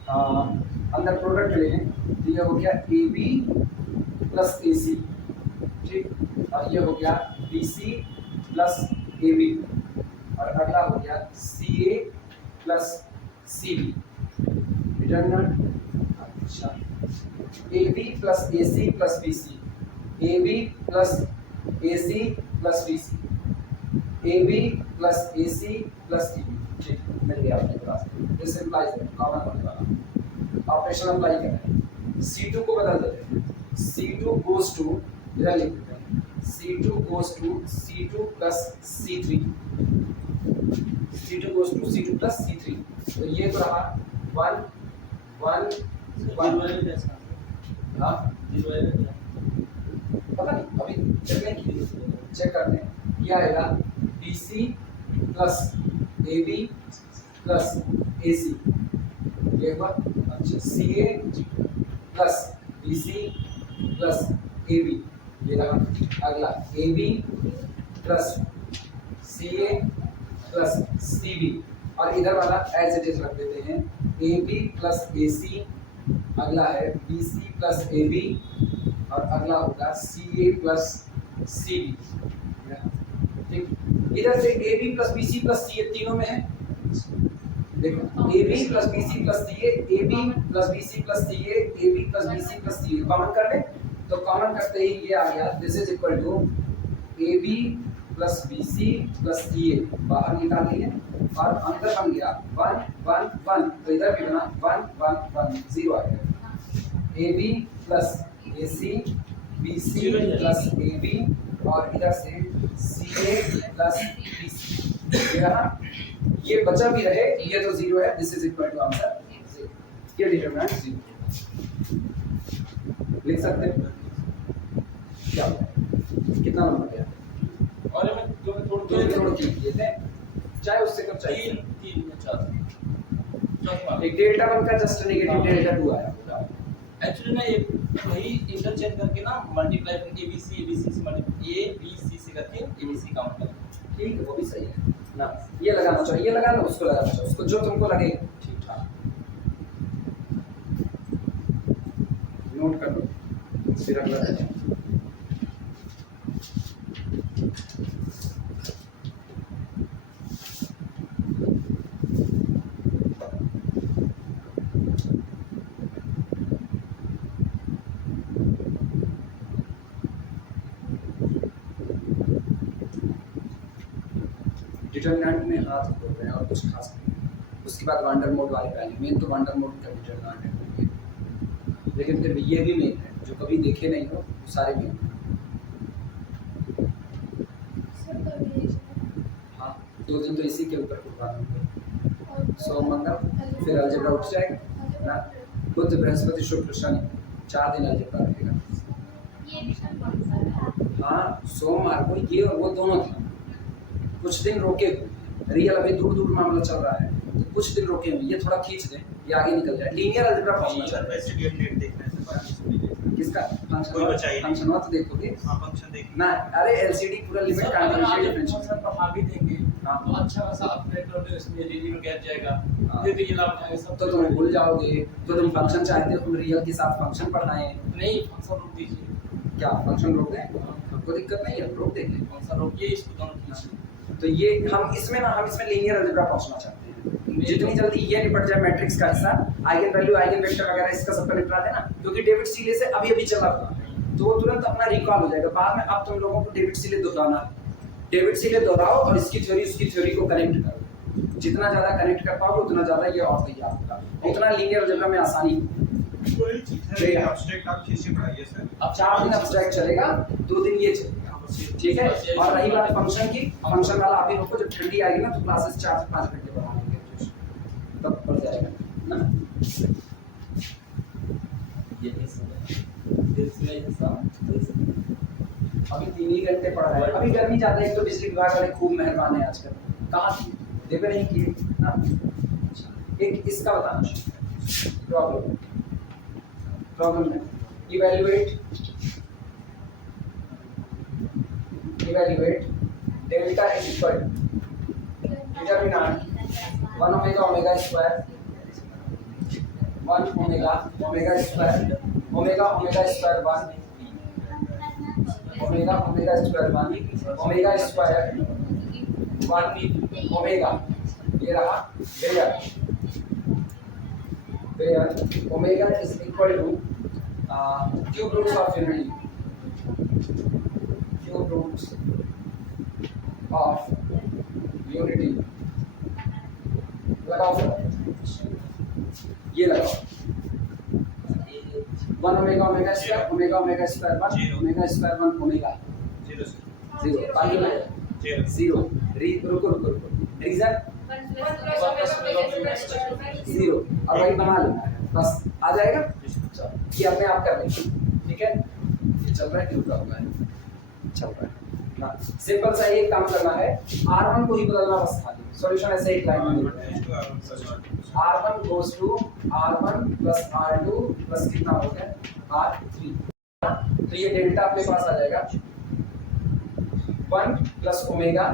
अंदर प्रोडक्ट ले लें तो ये हो गया ए बी प्लस ए सी, ठीक, और ये हो गया B C plus A B, और अगला हो गया सी ए प्लस सी बी। अच्छा, A B plus A C plus B C, A B plus A C plus B C, A B plus A C plus D B, ठीक, मिल गया आपके पास। दिस इंप्लाइज दैट कॉमन होने वाला operation apply कर रहे हैं। C2 को बदल देते हैं, C2 goes to, इधर लिख देते हैं, C2 goes to C2 plus C3, C2 goes to C2 plus C3। तो ये तो रहा 1 1 1, हाँ पता नहीं, अभी चेक नहीं की, चेक करते हैं। ये आएगा BC plus AB plus AC, ये हुआ। अच्छा, CA plus BC plus AB, ये रहा। अगला AB plus CA plus CB, और इधर वाला एज इट इज रख देते हैं, AB प्लस AC, अगला है BC प्लस AB, और अगला होगा CA प्लस CB, ठीक। इधर से AB plus BC plus CA तीनों में है, देखो AB plus BC plus CA, AB plus BC plus CA, AB plus BC plus CA, common कर ले तो कॉमन करते ही ये आ गया, this is equal to AB plus BC plus CA, बाहर निकाल लिए, और अंदर बन गया 1 1 1, तो इधर भी बना 1 1 1, 0 आ गया। AB plus AC, BC plus AB, और इधर से CA प्लस BC, ये बचा भी रहे, ये तो 0 है, this is equal to answer, ये डिटरमिनेंट 0। लिख सकते हैं क्या कितना नंबर गया, और मैं जो थोड़ा दो किए थे, चाहे उससे कम चाहिए 3 या 4 एक डेल्टा 1 का जस्ट नेगेटिव डेल्टा 2 आया। एक्चुअली ना ये वही इंटरचेंज करके ना मल्टीप्लाई करके ABC से मल्टीप्लाई ABC से करके ABC काउंट करें, ठीक है, वो भी सही है ना। ये लगाना चाहिए, ये लगाना, उसको लगाना चाहिए, उसको जो तुमको लगे ठीक ठाक नोट कर लो, फिर अगला है। डिटरमिनेंट में हाथ खोल रहे हैं और कुछ खास नहीं। उसके बाद वंडर मोड वाले पहले, मेन तो वंडर मोड का डिटरमिनेंट है, लेकिन फिर ये भी मेन है, जो कभी देखे नहीं हो वो सारे मेन हैं। हाँ, 2 दिन तो इसी के ऊपर कुर्बान होंगे, सोम मंगल, फिर अलजेब्रा उठ जाएगा ना, बुध बृहस्पति शुक्र शनि, 4 दिन अलजेब्रा रहेगा। ये एडिशन कौन सा है? हाँ, सोमवार को ये और वो दोनों था। कुछ दिन रोके हुए, रियल अभी दूर दूर मामला चल रहा है, तो कुछ दिन रोके हुए, ये थोड़ा खींच दें, ये आगे निकल जाए। लीनियर अलजेब्रा पहुंचना सर चाहते वैसे डेट डेट देखना है सर, बाद में भी देखना हैं। किसका कोई बचा ही नहीं। फंक्शन हुआ तो देखोगे है। हाँ फंक्शन देखना ना। अरे एलसीडी पूरा लिमिट सर, अगर आप कंटिन्यूटी ये डिफरेंशियल फंक्शन पढ़ा भी देंगे हाँ। तो अच्छा खासा अपने टोटल इसमें रीडिंग में गैप जाएगा, हाँ। फिर भी ये लाभ जाएगा सब। तो तुम भूल जाओगे। तो तुम फंक्शन चाहते हो, तुम रियल के साथ फंक्शन पढ़ाएं। नहीं, फंक्शन रोक दीजिए। क्या फंक्शन रोक दें? हमको दिक्कत नहीं है, रोक देंगे। फंक्शन रोकिए, इसको दोनों कीजिए। तो ये हम इसमें लीनियर अलजेब्रा पहुंचना चाहते हैं। जितनी जल्दी ये निपट जाए मैट्रिक्स का हिस्सा, आइगन वैल्यू आइगन वेक्टर वगैरह इसका सबका निपटा देना, क्योंकि डेविड सीले से अभी अभी चला हुआ है, तो वो तुरंत अपना रिकॉल हो जाएगा। बाद में अब तुम लोगों को डेविड सीले दोहराना है। डेविड सीले दोहराओ और इसकी थ्योरी उसकी थ्योरी को कनेक्ट करो। जितना ज्यादा कनेक्ट कर पाओगे उतना ज्यादा ये और तैयार होगा, उतना लीनियर अलजेब्रा में आसानी होगी। कोई चीज है एब्स्ट्रैक्ट आप खींच के पढ़ाइए सर। अब 4 दिन एब्स्ट्रैक्ट चलेगा, 2 दिन ये चलेगा, ठीक है। और रही बात फंक्शन की, फंक्शन वाला आप ही लोग को जब ठंडी आएगी ना तो क्लासेस 4 से 5 घंटे पढ़ा लेंगे, तब पड़ जाएगा ना। ये इसमें हिस्सा अभी 3 ही घंटे पढ़ रहे हैं, अभी गर्मी ज्यादा है, एक तो बिजली विभाग वाले खूब मेहरबान है आजकल, कहाँ थी देखो नहीं किए ना। एक इसका बताना प्रॉब्लम है, इवैल्यूएट डेल्टा इज इक्वल डिटरमिनेंट 1 omega omega square 1 omega omega square omega omega square 1 omega omega square 1 omega square 1 omega, ये रहा where omega is equal to cube roots of unity, cube roots of unity. लगाओ ये लगाओ 1 omega omega square omega omega square 1 omega square 1 omega 0 बाकी में 0 रुको reason 0 और वही बना लेना है, बस आ जाएगा। ये अपने आप कर लेंगे, ठीक है। ये चल रहा है क्यों का होगा, चल रहा है ना। सिंपल सा एक काम करना है, R1 को ही बदलना बस खाली, सॉल्यूशन ऐसे एक लाइन में लिखना है। R1 goes to R1 plus R2 plus कितना हो गया R3, तो ये डेल्टा अपने पास आ जाएगा 1 plus omega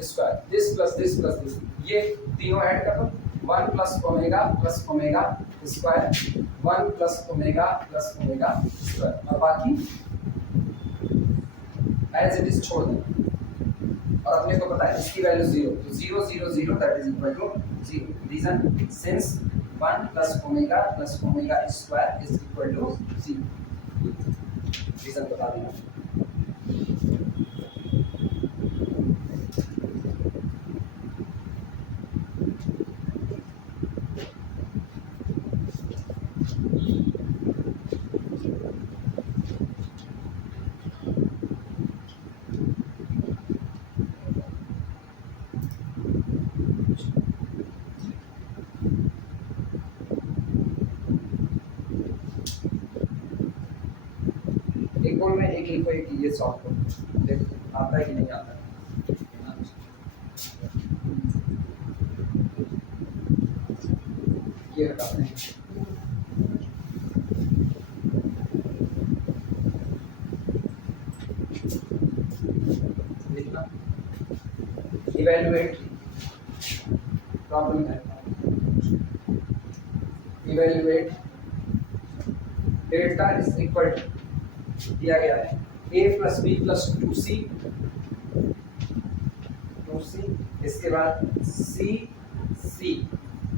square, this plus this plus this, ये तीनों ऐड कर दो, 1 plus omega square 1 plus omega square, और बाकी एज इट इज छोड़ देना। और अपने को पता है इसकी वैल्यू 0, तो 0 0 0 that is equal to 0। Reason since 1 plus omega square is equal to 0। Reason बता देना। एक बोल में एक लिखो, एक ये सॉल्व करो, देखो आता है कि नहीं आता है। ये हटा दें, लिखना इवैल्यूएट प्रॉब्लम है, evaluate delta is equal to दिया गया है a plus B plus 2c, इसके बाद c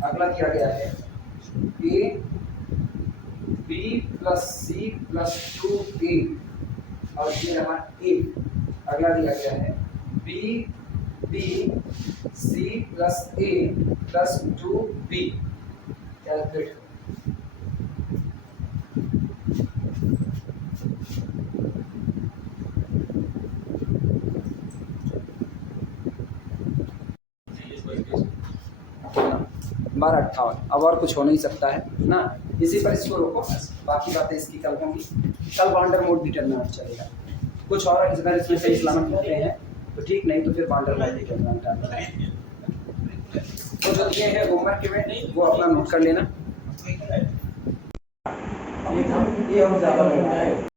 अगला दिया गया है a b plus c plus 2a, और ये रहा a, अगला दिया गया है b c plus a plus 2b, calculate 1258। अब और कुछ हो नहीं सकता है ना, इसी पर इसको रोको, बाकी बातें इसकी कल होंगी। कल बाउंडर मोड डिटरमिनेंट चलेगा। कुछ और अगर इसमें सही सलामत होते हैं तो ठीक, नहीं तो फिर बाउंडर मोड डिटरमिनेंट आता है। तो जो ये है होमवर्क में वो अपना नोट कर लेना। ये हम ज़्यादा